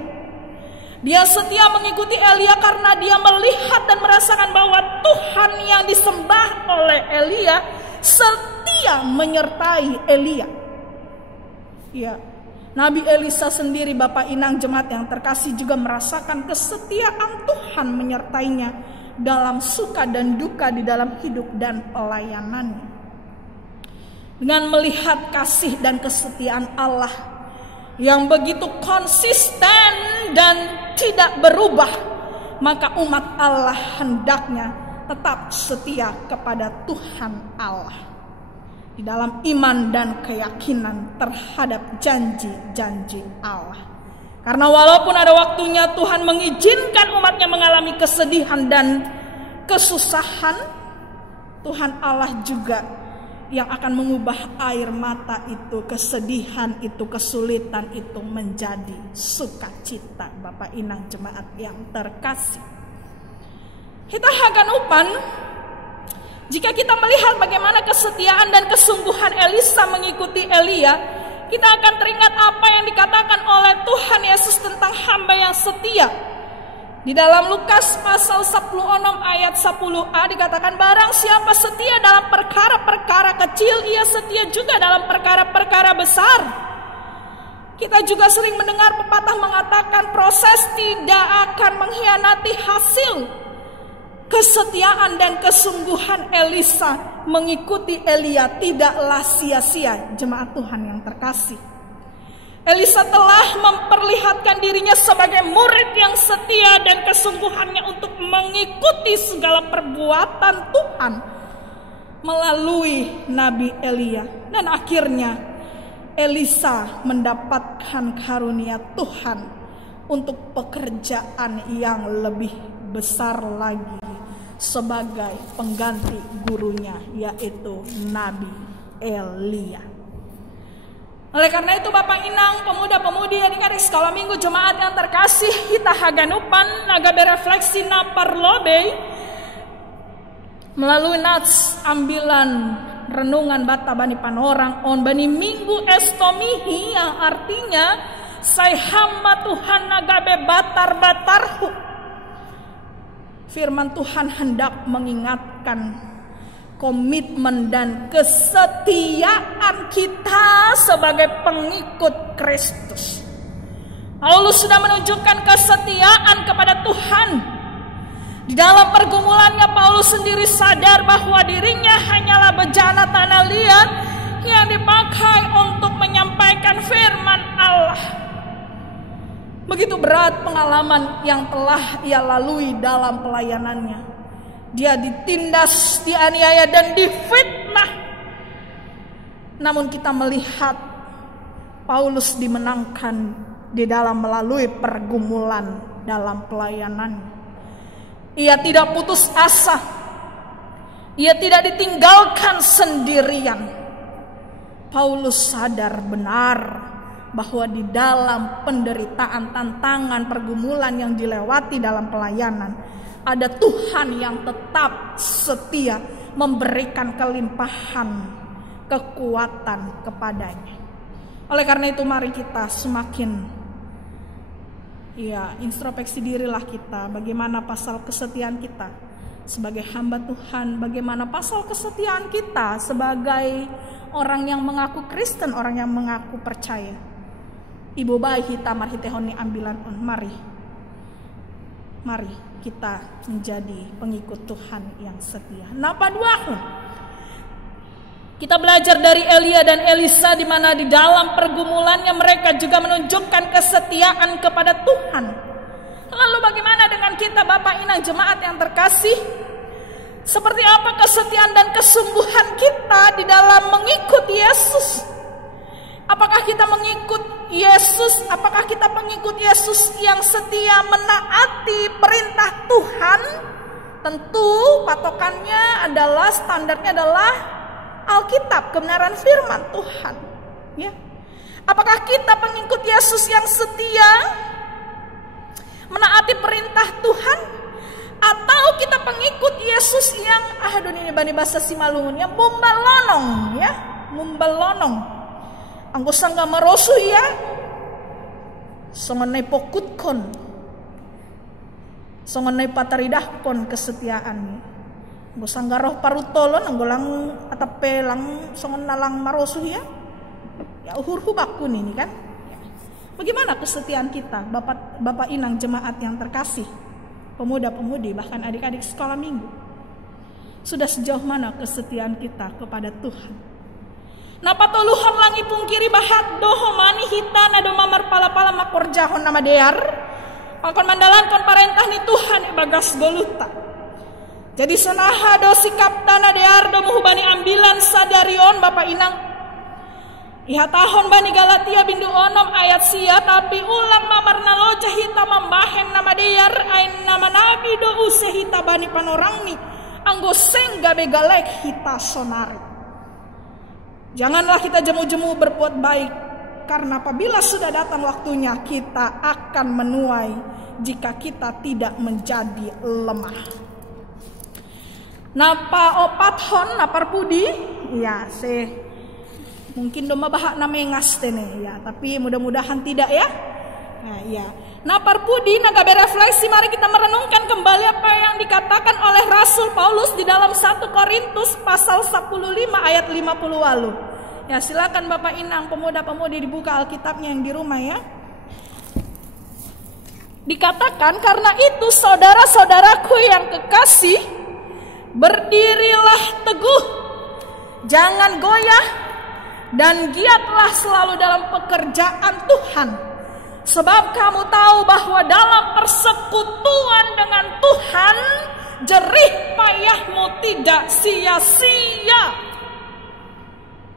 Dia setia mengikuti Elia karena dia melihat dan merasakan bahwa Tuhan yang disembah oleh Elia setia menyertai Elia. Ya, Nabi Elisa sendiri Bapak Inang Jemaat yang terkasih juga merasakan kesetiaan Tuhan menyertainya dalam suka dan duka di dalam hidup dan pelayanannya. Dengan melihat kasih dan kesetiaan Allah yang begitu konsisten dan tidak berubah, maka umat Allah hendaknya tetap setia kepada Tuhan Allah di dalam iman dan keyakinan terhadap janji-janji Allah. Karena walaupun ada waktunya Tuhan mengizinkan umatnya mengalami kesedihan dan kesusahan, Tuhan Allah juga yang akan mengubah air mata itu, kesedihan itu, kesulitan itu menjadi sukacita. Bapak Inang Jemaat yang terkasih, kita akan upan jika kita melihat bagaimana kesetiaan dan kesungguhan Elisa mengikuti Elia, kita akan teringat apa yang dikatakan oleh Tuhan Yesus tentang hamba yang setia. Di dalam Lukas pasal 16 ayat 10a dikatakan, barang siapa setia dalam perkara-perkara kecil, ia setia juga dalam perkara-perkara besar. Kita juga sering mendengar pepatah mengatakan proses tidak akan mengkhianati hasil. Kesetiaan dan kesungguhan Elisa mengikuti Elia tidaklah sia-sia, jemaat Tuhan yang terkasih. Elisa telah memperlihatkan dirinya sebagai murid yang setia dan kesungguhannya untuk mengikuti segala perbuatan Tuhan melalui Nabi Elia. Dan akhirnya Elisa mendapatkan karunia Tuhan untuk pekerjaan yang lebih besar lagi sebagai pengganti gurunya, yaitu Nabi Elia. Oleh karena itu Bapak Inang, pemuda-pemudi adik-adik sekolah minggu jemaat yang terkasih, kita haganupan naga berefleksi na parlobe melalui nats ambilan renungan bata bani panorang on bani minggu estomihi, yang artinya sai hamba Tuhan nagabe batar-batarhu. Firman Tuhan hendak mengingatkan komitmen dan kesetiaan kita sebagai pengikut Kristus. Paulus sudah menunjukkan kesetiaan kepada Tuhan. Di dalam pergumulannya Paulus sendiri sadar bahwa dirinya hanyalah bejana tanah liat yang dipakai untuk menyampaikan firman Allah. Begitu berat pengalaman yang telah ia lalui dalam pelayanannya. Dia ditindas, dianiaya, dan difitnah. Namun kita melihat Paulus dimenangkan di dalam melalui pergumulan dalam pelayanan. Ia tidak putus asa. Ia tidak ditinggalkan sendirian. Paulus sadar benar bahwa di dalam penderitaan, tantangan, pergumulan yang dilewati dalam pelayanan, ada Tuhan yang tetap setia memberikan kelimpahan kekuatan kepadanya. Oleh karena itu mari kita semakin introspeksi dirilah kita. Bagaimana pasal kesetiaan kita sebagai hamba Tuhan, bagaimana pasal kesetiaan kita sebagai orang yang mengaku Kristen, orang yang mengaku percaya. Ibu bayi hitam marhitehoni ambilan on, mari kita menjadi pengikut Tuhan yang setia. Napa duahun? Kita belajar dari Elia dan Elisa, di mana di dalam pergumulannya mereka juga menunjukkan kesetiaan kepada Tuhan. Lalu bagaimana dengan kita Bapak Inang jemaat yang terkasih? Seperti apa kesetiaan dan kesungguhan kita di dalam mengikut Yesus? Apakah kita mengikut Yesus? Apakah kita pengikut Yesus yang setia menaati perintah Tuhan? Tentu patokannya adalah, standarnya adalah Alkitab, kebenaran firman Tuhan. Ya. Apakah kita pengikut Yesus yang setia menaati perintah Tuhan? Atau kita pengikut Yesus yang ini bani bahasa Simalungun, yang mumbalonong, ya, mumbalonong. Anggo sangga marosu ya, songonai pokutkon, songonai pataridahkon kesetiaan. Anggo sangga roh parutolon, anggo lang atape lang songon nalang marosu ya, ya uhur bakun ini kan. Bagaimana kesetiaan kita, Bapak Inang jemaat yang terkasih, pemuda-pemudi, bahkan adik-adik sekolah minggu? Sudah sejauh mana kesetiaan kita kepada Tuhan? Napa toluhon langi pungkiri bahat doho mani hitana do mamar pala-pala makorjahon nama dear. Pakon mandalan kon parentah ni Tuhan bagas boluta. Jadi sonaha do sikap tanah dear do muhubani ambilan sadarion Bapak Inang. Iha tahon bani Galatia bindu onom ayat sia, tapi ulang mamar naloja hita mambahen nama dear ain nama nabi do use hita bani panorangni anggo sengga begalek hita sonari. Janganlah kita jemu-jemu berbuat baik, karena apabila sudah datang waktunya kita akan menuai jika kita tidak menjadi lemah. Napa opathon napar pudi? Ya, mungkin doma bahak namanya ngastene ya, tapi mudah-mudahan tidak ya. Nah, ya. Napar pudi naga berefleksi, mari kita merenungkan kembali apa yang dikatakan oleh Rasul Paulus di dalam 1 Korintus pasal 15 ayat 50 lalu. Ya, silakan Bapak Inang pemuda-pemudi dibuka Alkitabnya yang di rumah ya. Dikatakan, karena itu saudara-saudaraku yang kekasih, berdirilah teguh, jangan goyah, dan giatlah selalu dalam pekerjaan Tuhan. Sebab kamu tahu bahwa dalam persekutuan dengan Tuhan, jerih payahmu tidak sia-sia.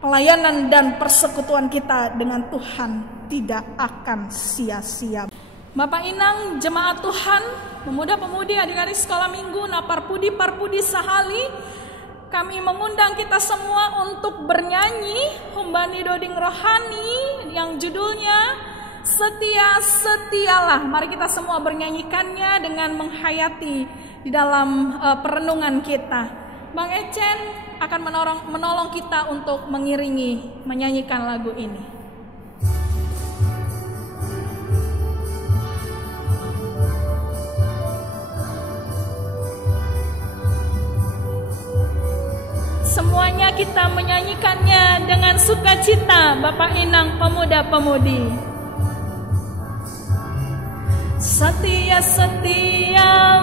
Pelayanan dan persekutuan kita dengan Tuhan tidak akan sia-sia. Bapak Inang, jemaat Tuhan, pemuda-pemudi, adik-adik sekolah minggu, naparpudi, parpudi, sahali, kami mengundang kita semua untuk bernyanyi Humbani Doding Rohani yang judulnya Setia Setialah. Mari kita semua bernyanyikannya dengan menghayati di dalam perenungan kita. Bang Ecen akan menolong kita untuk mengiringi, menyanyikan lagu ini. Semuanya kita menyanyikannya dengan sukacita, Bapak Inang, pemuda-pemudi. Setia, setialah,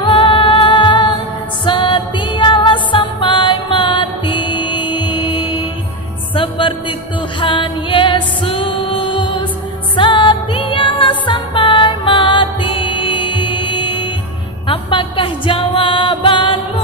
setialah sampai mati, seperti Tuhan Yesus, setialah sampai mati. Apakah jawabanmu?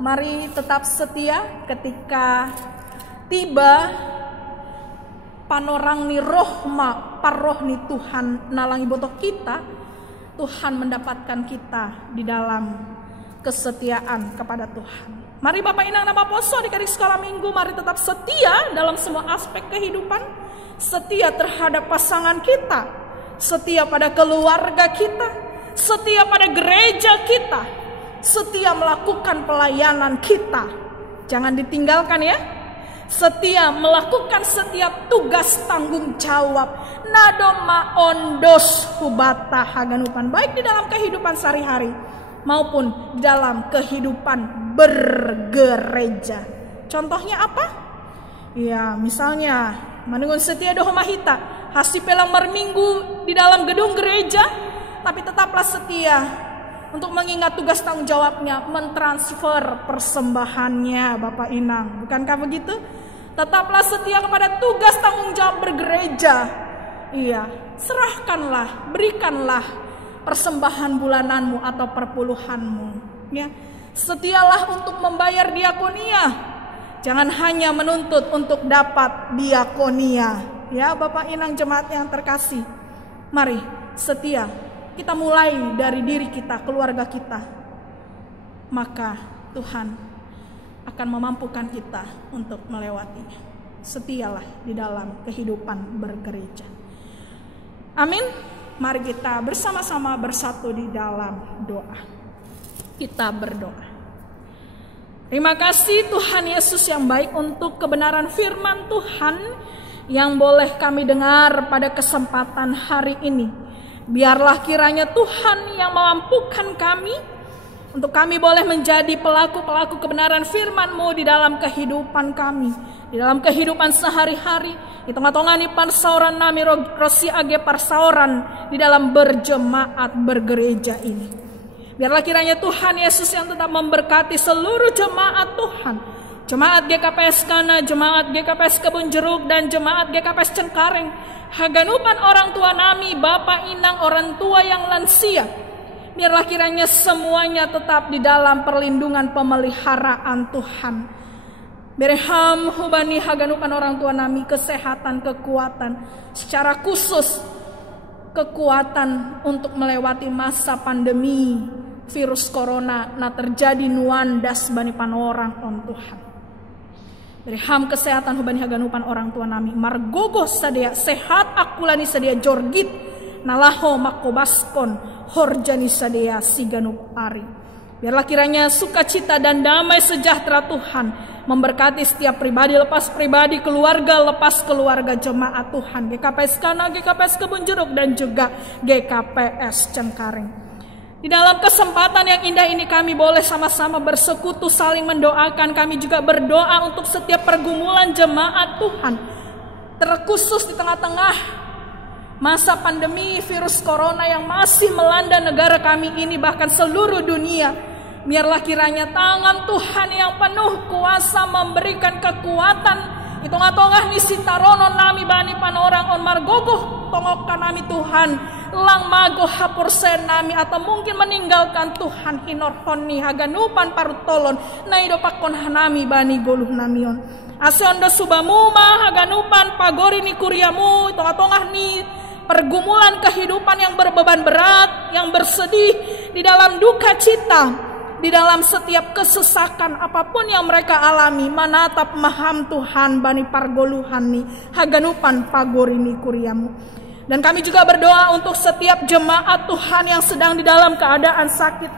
Mari tetap setia ketika tiba panorang ni rohma paroh ni Tuhan nalangi botok kita. Tuhan mendapatkan kita di dalam kesetiaan kepada Tuhan. Mari Bapak Inang nama poso adik-adik sekolah minggu, mari tetap setia dalam semua aspek kehidupan. Setia terhadap pasangan kita, setia pada keluarga kita, setia pada gereja kita, setia melakukan pelayanan kita. Jangan ditinggalkan ya. Setia melakukan setiap tugas tanggung jawab. Nadoma ondos hubata haganupan. Baik di dalam kehidupan sehari-hari maupun di dalam kehidupan bergereja. Contohnya apa? Ya misalnya menunggu setia doho mahita. Hasi pelang merminggu di dalam gedung gereja. Tapi tetaplah setia untuk mengingat tugas tanggung jawabnya, mentransfer persembahannya, Bapak Inang. Bukankah begitu? Tetaplah setia kepada tugas tanggung jawab bergereja. Iya, serahkanlah, berikanlah persembahan bulananmu atau perpuluhanmu. Ya, setialah untuk membayar diakonia. Jangan hanya menuntut untuk dapat diakonia. Ya, Bapak Inang jemaat yang terkasih. Mari, setia. Kita mulai dari diri kita, keluarga kita. Maka Tuhan akan memampukan kita untuk melewatinya. Setialah di dalam kehidupan bergereja. Amin. Mari kita bersama-sama bersatu di dalam doa. Kita berdoa. Terima kasih Tuhan Yesus yang baik untuk kebenaran firman Tuhan yang boleh kami dengar pada kesempatan hari ini. Biarlah kiranya Tuhan yang memampukan kami untuk kami boleh menjadi pelaku-pelaku kebenaran firman-Mu di dalam kehidupan kami, di dalam kehidupan sehari-hari. Di tengah-tengah ni parsauran nami rosi age parsauran di dalam berjemaat bergereja ini. Biarlah kiranya Tuhan Yesus yang tetap memberkati seluruh jemaat Tuhan. Jemaat GKPS Kana, jemaat GKPS Kebun Jeruk, dan jemaat GKPS Cengkareng. Haganupan orang tua nami, Bapak Inang, orang tua yang lansia. Biarlah kiranya semuanya tetap di dalam perlindungan pemeliharaan Tuhan. Bereham hubani haganupan orang tua nami, kesehatan, kekuatan. Secara khusus, kekuatan untuk melewati masa pandemi virus corona na terjadi nuandas bani panorang on Tuhan. Berham kesehatan hubani haganupan orang tua nami. Margogo sadia sehat akulani sadia jorgit. Nalaho makobaskon horjani sadia siganup ari. Biarlah kiranya sukacita dan damai sejahtera Tuhan memberkati setiap pribadi lepas pribadi, keluarga lepas keluarga, jemaat Tuhan. GKPS Kana, GKPS Kebun Jeruk, dan juga GKPS Cengkareng. Di dalam kesempatan yang indah ini kami boleh sama-sama bersekutu saling mendoakan. Kami juga berdoa untuk setiap pergumulan jemaat Tuhan. Terkhusus di tengah-tengah masa pandemi virus corona yang masih melanda negara kami ini, bahkan seluruh dunia. Biarlah kiranya tangan Tuhan yang penuh kuasa memberikan kekuatan. Itong-atongah ni sitaronon nami bani panorang on margogo. tongokan nami Tuhan lang mago hapursen nami atau mungkin meninggalkan Tuhan hinor honi haganupan parutolon na idopakon hanami bani goluh namion asiondo subamuma haganupan pagori ni kuriamu tongah-tongah ni pergumulan kehidupan yang berbeban berat, yang bersedih di dalam duka cita, di dalam setiap kesesakan apapun yang mereka alami, manatap maham Tuhan bani pargoluhan ni haganupan pagorini kuriamu. Dan kami juga berdoa untuk setiap jemaat Tuhan yang sedang di dalam keadaan sakit.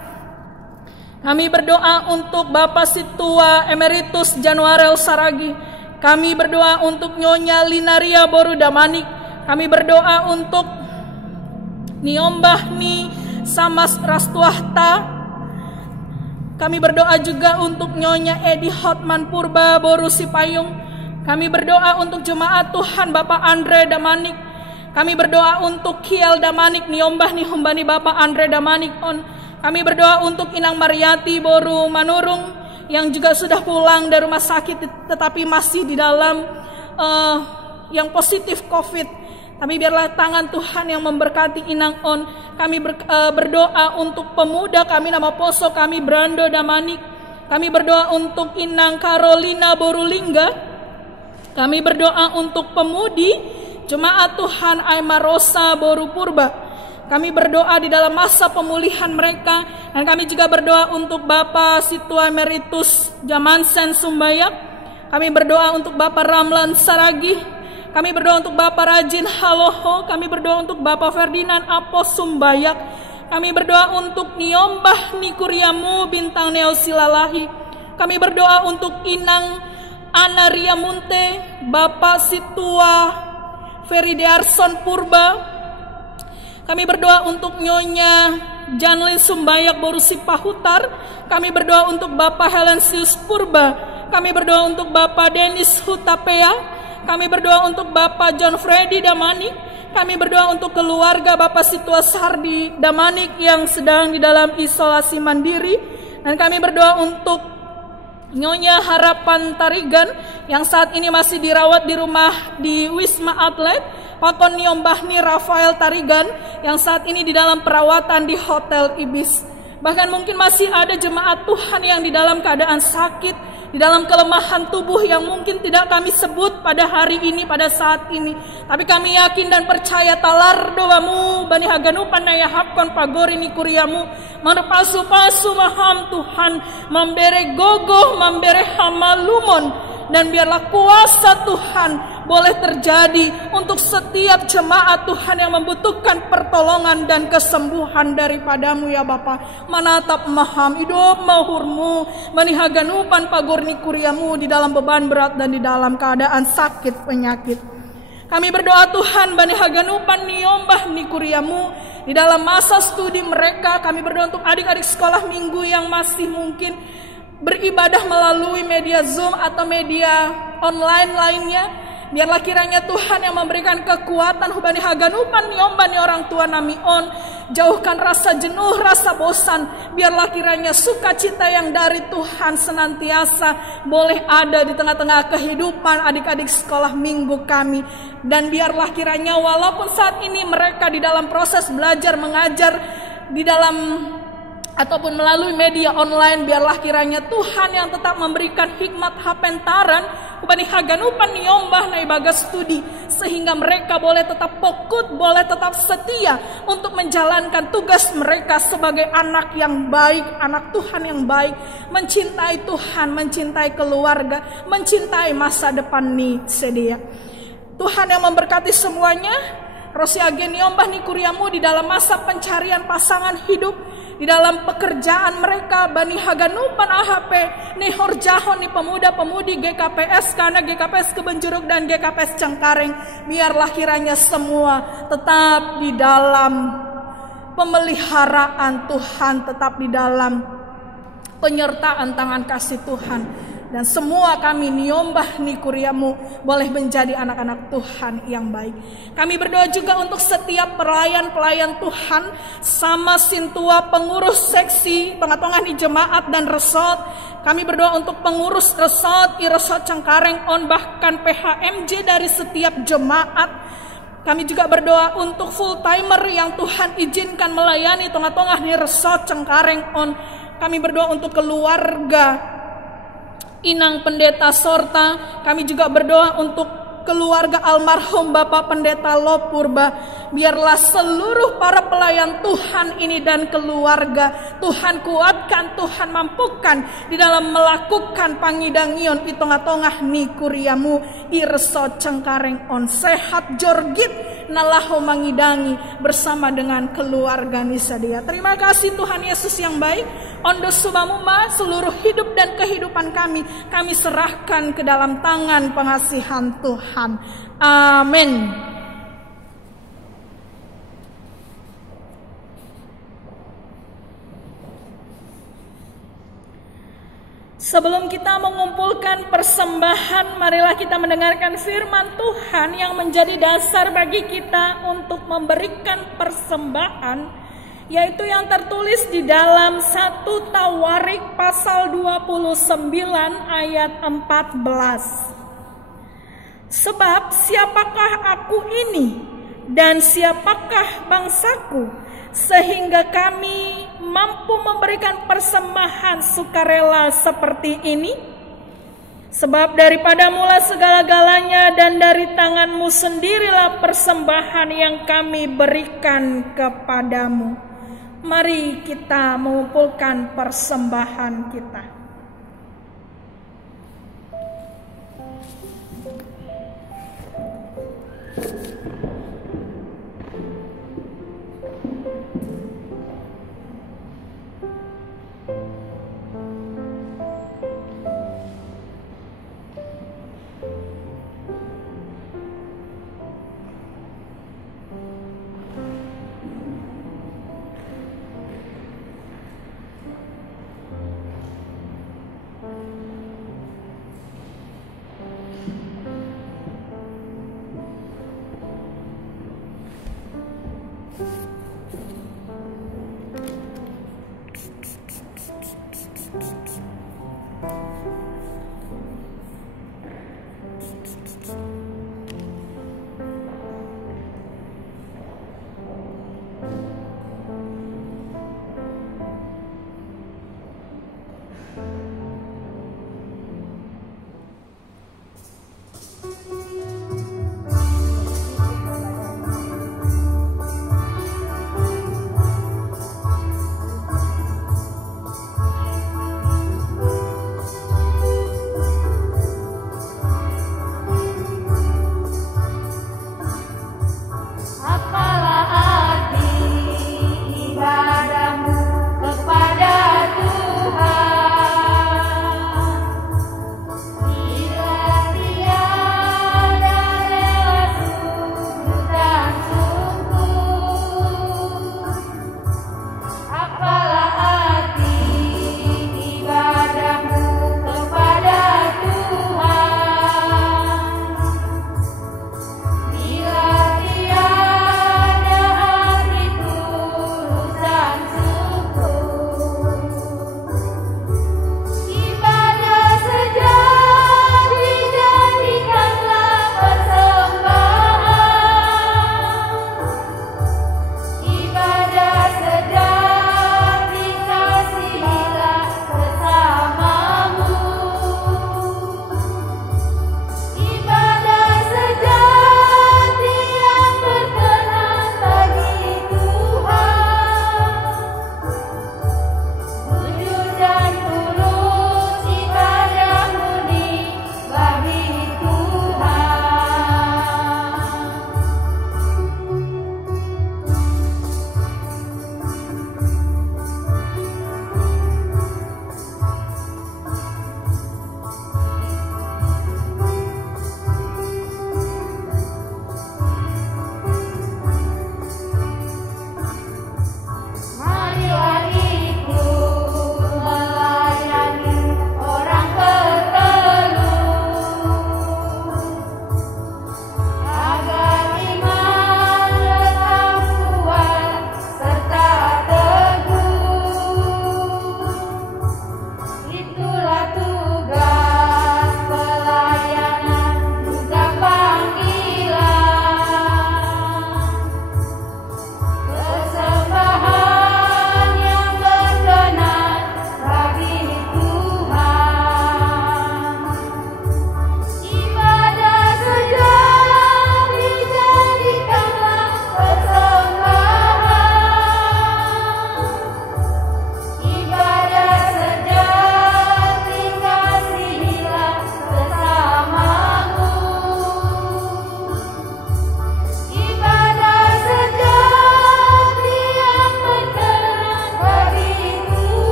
Kami berdoa untuk Bapak Situa Emeritus Januarel Saragi. Kami berdoa untuk Nyonya Linaria Boru Damanik. Kami berdoa untuk Niombah Ni Samas Rastuahta. Kami berdoa juga untuk Nyonya Edi Hotman Purba Boru Sipayung. Kami berdoa untuk jemaat Tuhan Bapak Andre Damanik. Kami berdoa untuk Kiel Damanik Niombah ni Humbani Bapak Andre Damanik on. Kami berdoa untuk Inang Mariati Boru Manurung yang juga sudah pulang dari rumah sakit tetapi masih di dalam yang positif COVID. Tapi biarlah tangan Tuhan yang memberkati Inang On. Kami berdoa untuk pemuda kami nama Poso kami Brando Damanik. Kami berdoa untuk Inang Carolina Borulingga. Kami berdoa untuk pemudi Jemaat Tuhan Aima Rosa Boru Purba. Kami berdoa di dalam masa pemulihan mereka. Dan kami juga berdoa untuk Bapak Situa Emeritus Jamansen Sumbayak. Kami berdoa untuk Bapak Ramlan Saragi. Kami berdoa untuk Bapak Rajin Haloho. Kami berdoa untuk Bapak Ferdinand Apos Sumbayak. Kami berdoa untuk Niombah Nikuriamu Bintang Neo Silalahi. Kami berdoa untuk Inang Anaria Munte, Bapak Situa Feridearson Purba. Kami berdoa untuk Nyonya Janlin Sumbayak Borusi Pahutar. Kami berdoa untuk Bapak Helensius Purba. Kami berdoa untuk Bapak Denis Hutapea. Kami berdoa untuk Bapak John Freddy Damanik. Kami berdoa untuk keluarga Bapak Situa Sardi Damanik yang sedang di dalam isolasi mandiri. Dan kami berdoa untuk Nyonya Harapan Tarigan yang saat ini masih dirawat di rumah di Wisma Atlet. Pakon Niombahni Rafael Tarigan yang saat ini di dalam perawatan di Hotel Ibis. Bahkan mungkin masih ada jemaat Tuhan yang di dalam keadaan sakit, di dalam kelemahan tubuh yang mungkin tidak kami sebut pada hari ini, pada saat ini. Tapi kami yakin dan percaya talar doamu, bani haganupan na yahapkan pagori ni kuriamu, marpasu-pasu maham Tuhan, membere gogoh, membere hamalumon. Dan biarlah kuasa Tuhan boleh terjadi untuk setiap jemaat Tuhan yang membutuhkan pertolongan dan kesembuhan daripadamu ya Bapa. Manatap maham hidup mahurmu, manihaganupan pagorni kuriamu di dalam beban berat dan di dalam keadaan sakit penyakit. Kami berdoa Tuhan manihaganupan niombah ni kuriamu di dalam masa studi mereka. Kami berdoa untuk adik-adik sekolah minggu yang masih mungkin beribadah melalui media Zoom atau media online lainnya. Biarlah kiranya Tuhan yang memberikan kekuatan hubani haganupan niombani orang tua nami on. Jauhkan rasa jenuh, rasa bosan. Biarlah kiranya sukacita yang dari Tuhan senantiasa boleh ada di tengah-tengah kehidupan adik-adik sekolah minggu kami. Dan biarlah kiranya walaupun saat ini mereka di dalam proses belajar mengajar di dalam ataupun melalui media online, biarlah kiranya Tuhan yang tetap memberikan hikmat hapentaran ubani haganupan niombah na ibaga studi, sehingga mereka boleh tetap fokus, boleh tetap setia untuk menjalankan tugas mereka sebagai anak yang baik, anak Tuhan yang baik, mencintai Tuhan, mencintai keluarga, mencintai masa depan ni sedia. Tuhan yang memberkati semuanya. Rosi agen niombah ni kuriamu di dalam masa pencarian pasangan hidup, di dalam pekerjaan mereka, bani haganupan AHP, ni horjahon ni pemuda-pemudi GKPS karena GKPS Kebenjeruk dan GKPS Cengkareng. Biarlah kiranya semua tetap di dalam pemeliharaan Tuhan, tetap di dalam penyertaan tangan kasih Tuhan. Dan semua kami niombah ni kuriamu boleh menjadi anak-anak Tuhan yang baik. Kami berdoa juga untuk setiap pelayan-pelayan Tuhan, sama sintua pengurus seksi, tengah-tengah di jemaat dan resort. Kami berdoa untuk pengurus resort, Resort Cengkareng on, bahkan PHMJ dari setiap jemaat. Kami juga berdoa untuk full timer yang Tuhan izinkan melayani tengah-tengah di Resort Cengkareng On. Kami berdoa untuk keluarga Inang Pendeta Sorta. Kami juga berdoa untuk keluarga almarhum Bapak Pendeta Lopurba. Biarlah seluruh para pelayan Tuhan ini dan keluarga Tuhan kuatkan, Tuhan mampukan di dalam melakukan pangidangion di tengah-tengah ni kuriamu Irso Cengkareng On. Sehat jorgit nalaho mangidangi bersama dengan keluarga Nisadia. Terima kasih Tuhan Yesus yang baik. Ondo subamuma seluruh hidup dan kehidupan kami serahkan ke dalam tangan pengasihan Tuhan. Amin. Sebelum kita mengumpulkan persembahan, marilah kita mendengarkan firman Tuhan yang menjadi dasar bagi kita untuk memberikan persembahan, yaitu yang tertulis di dalam 1 Tawarik pasal 29 ayat 14. Sebab siapakah aku ini dan siapakah bangsaku, sehingga kami mampu memberikan persembahan sukarela seperti ini? Sebab daripada mula segala-galanya dan dari tanganmu sendirilah persembahan yang kami berikan kepadamu. Mari kita mengumpulkan persembahan kita.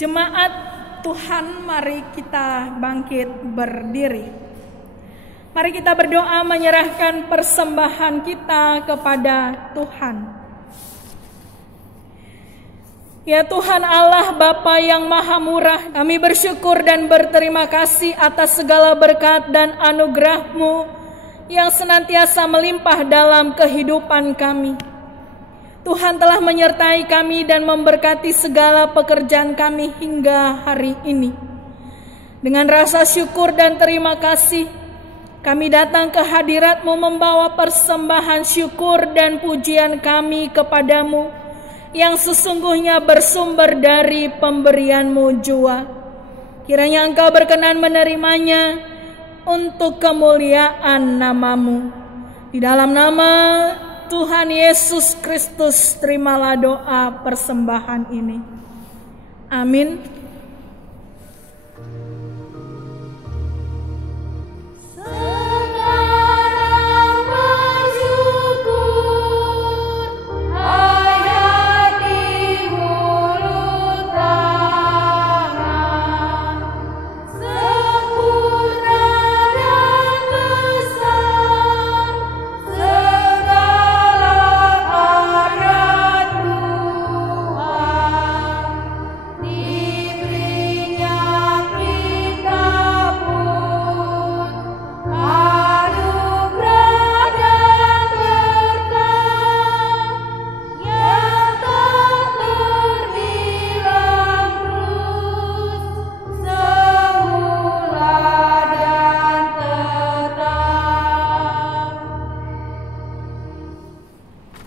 Jemaat Tuhan, mari kita bangkit berdiri. Mari kita berdoa menyerahkan persembahan kita kepada Tuhan. Ya Tuhan Allah Bapa yang Maha Murah, kami bersyukur dan berterima kasih atas segala berkat dan anugerah-Mu yang senantiasa melimpah dalam kehidupan kami. Tuhan telah menyertai kami dan memberkati segala pekerjaan kami hingga hari ini. Dengan rasa syukur dan terima kasih, kami datang ke hadirat-Mu membawa persembahan syukur dan pujian kami kepadamu yang sesungguhnya bersumber dari pemberian-Mu jua. Kiranya Engkau berkenan menerimanya untuk kemuliaan nama-Mu. Di dalam nama Tuhan Yesus Kristus, terimalah doa persembahan ini. Amin.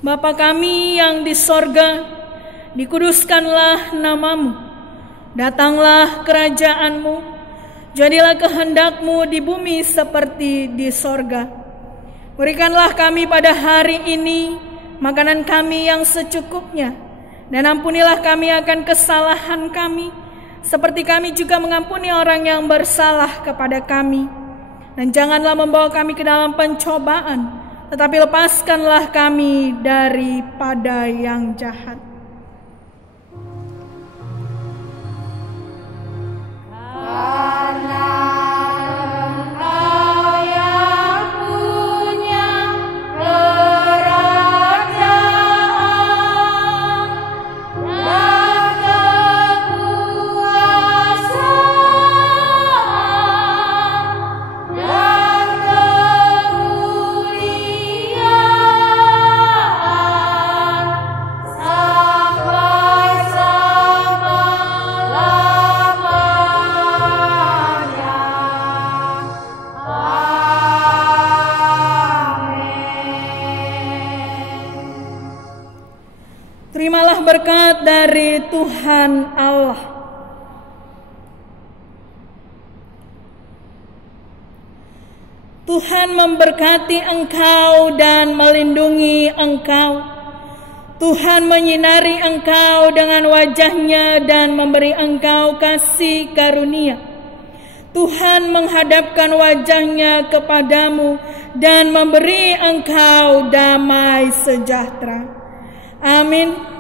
Bapa kami yang di sorga, dikuduskanlah nama-Mu, datanglah kerajaan-Mu, jadilah kehendak-Mu di bumi seperti di sorga. Berikanlah kami pada hari ini makanan kami yang secukupnya, dan ampunilah kami akan kesalahan kami, seperti kami juga mengampuni orang yang bersalah kepada kami. Dan janganlah membawa kami ke dalam pencobaan, tetapi lepaskanlah kami daripada yang jahat. Karena Engkau yang punya kerajaan dan kekuasaan dan kemuliaan sampai selama-lamanya. Amin. Terimalah berkat dari Tuhan Allah. Tuhan memberkati engkau dan melindungi engkau. Tuhan menyinari engkau dengan wajah-Nya dan memberi engkau kasih karunia. Tuhan menghadapkan wajah-Nya kepadamu dan memberi engkau damai sejahtera. Amin.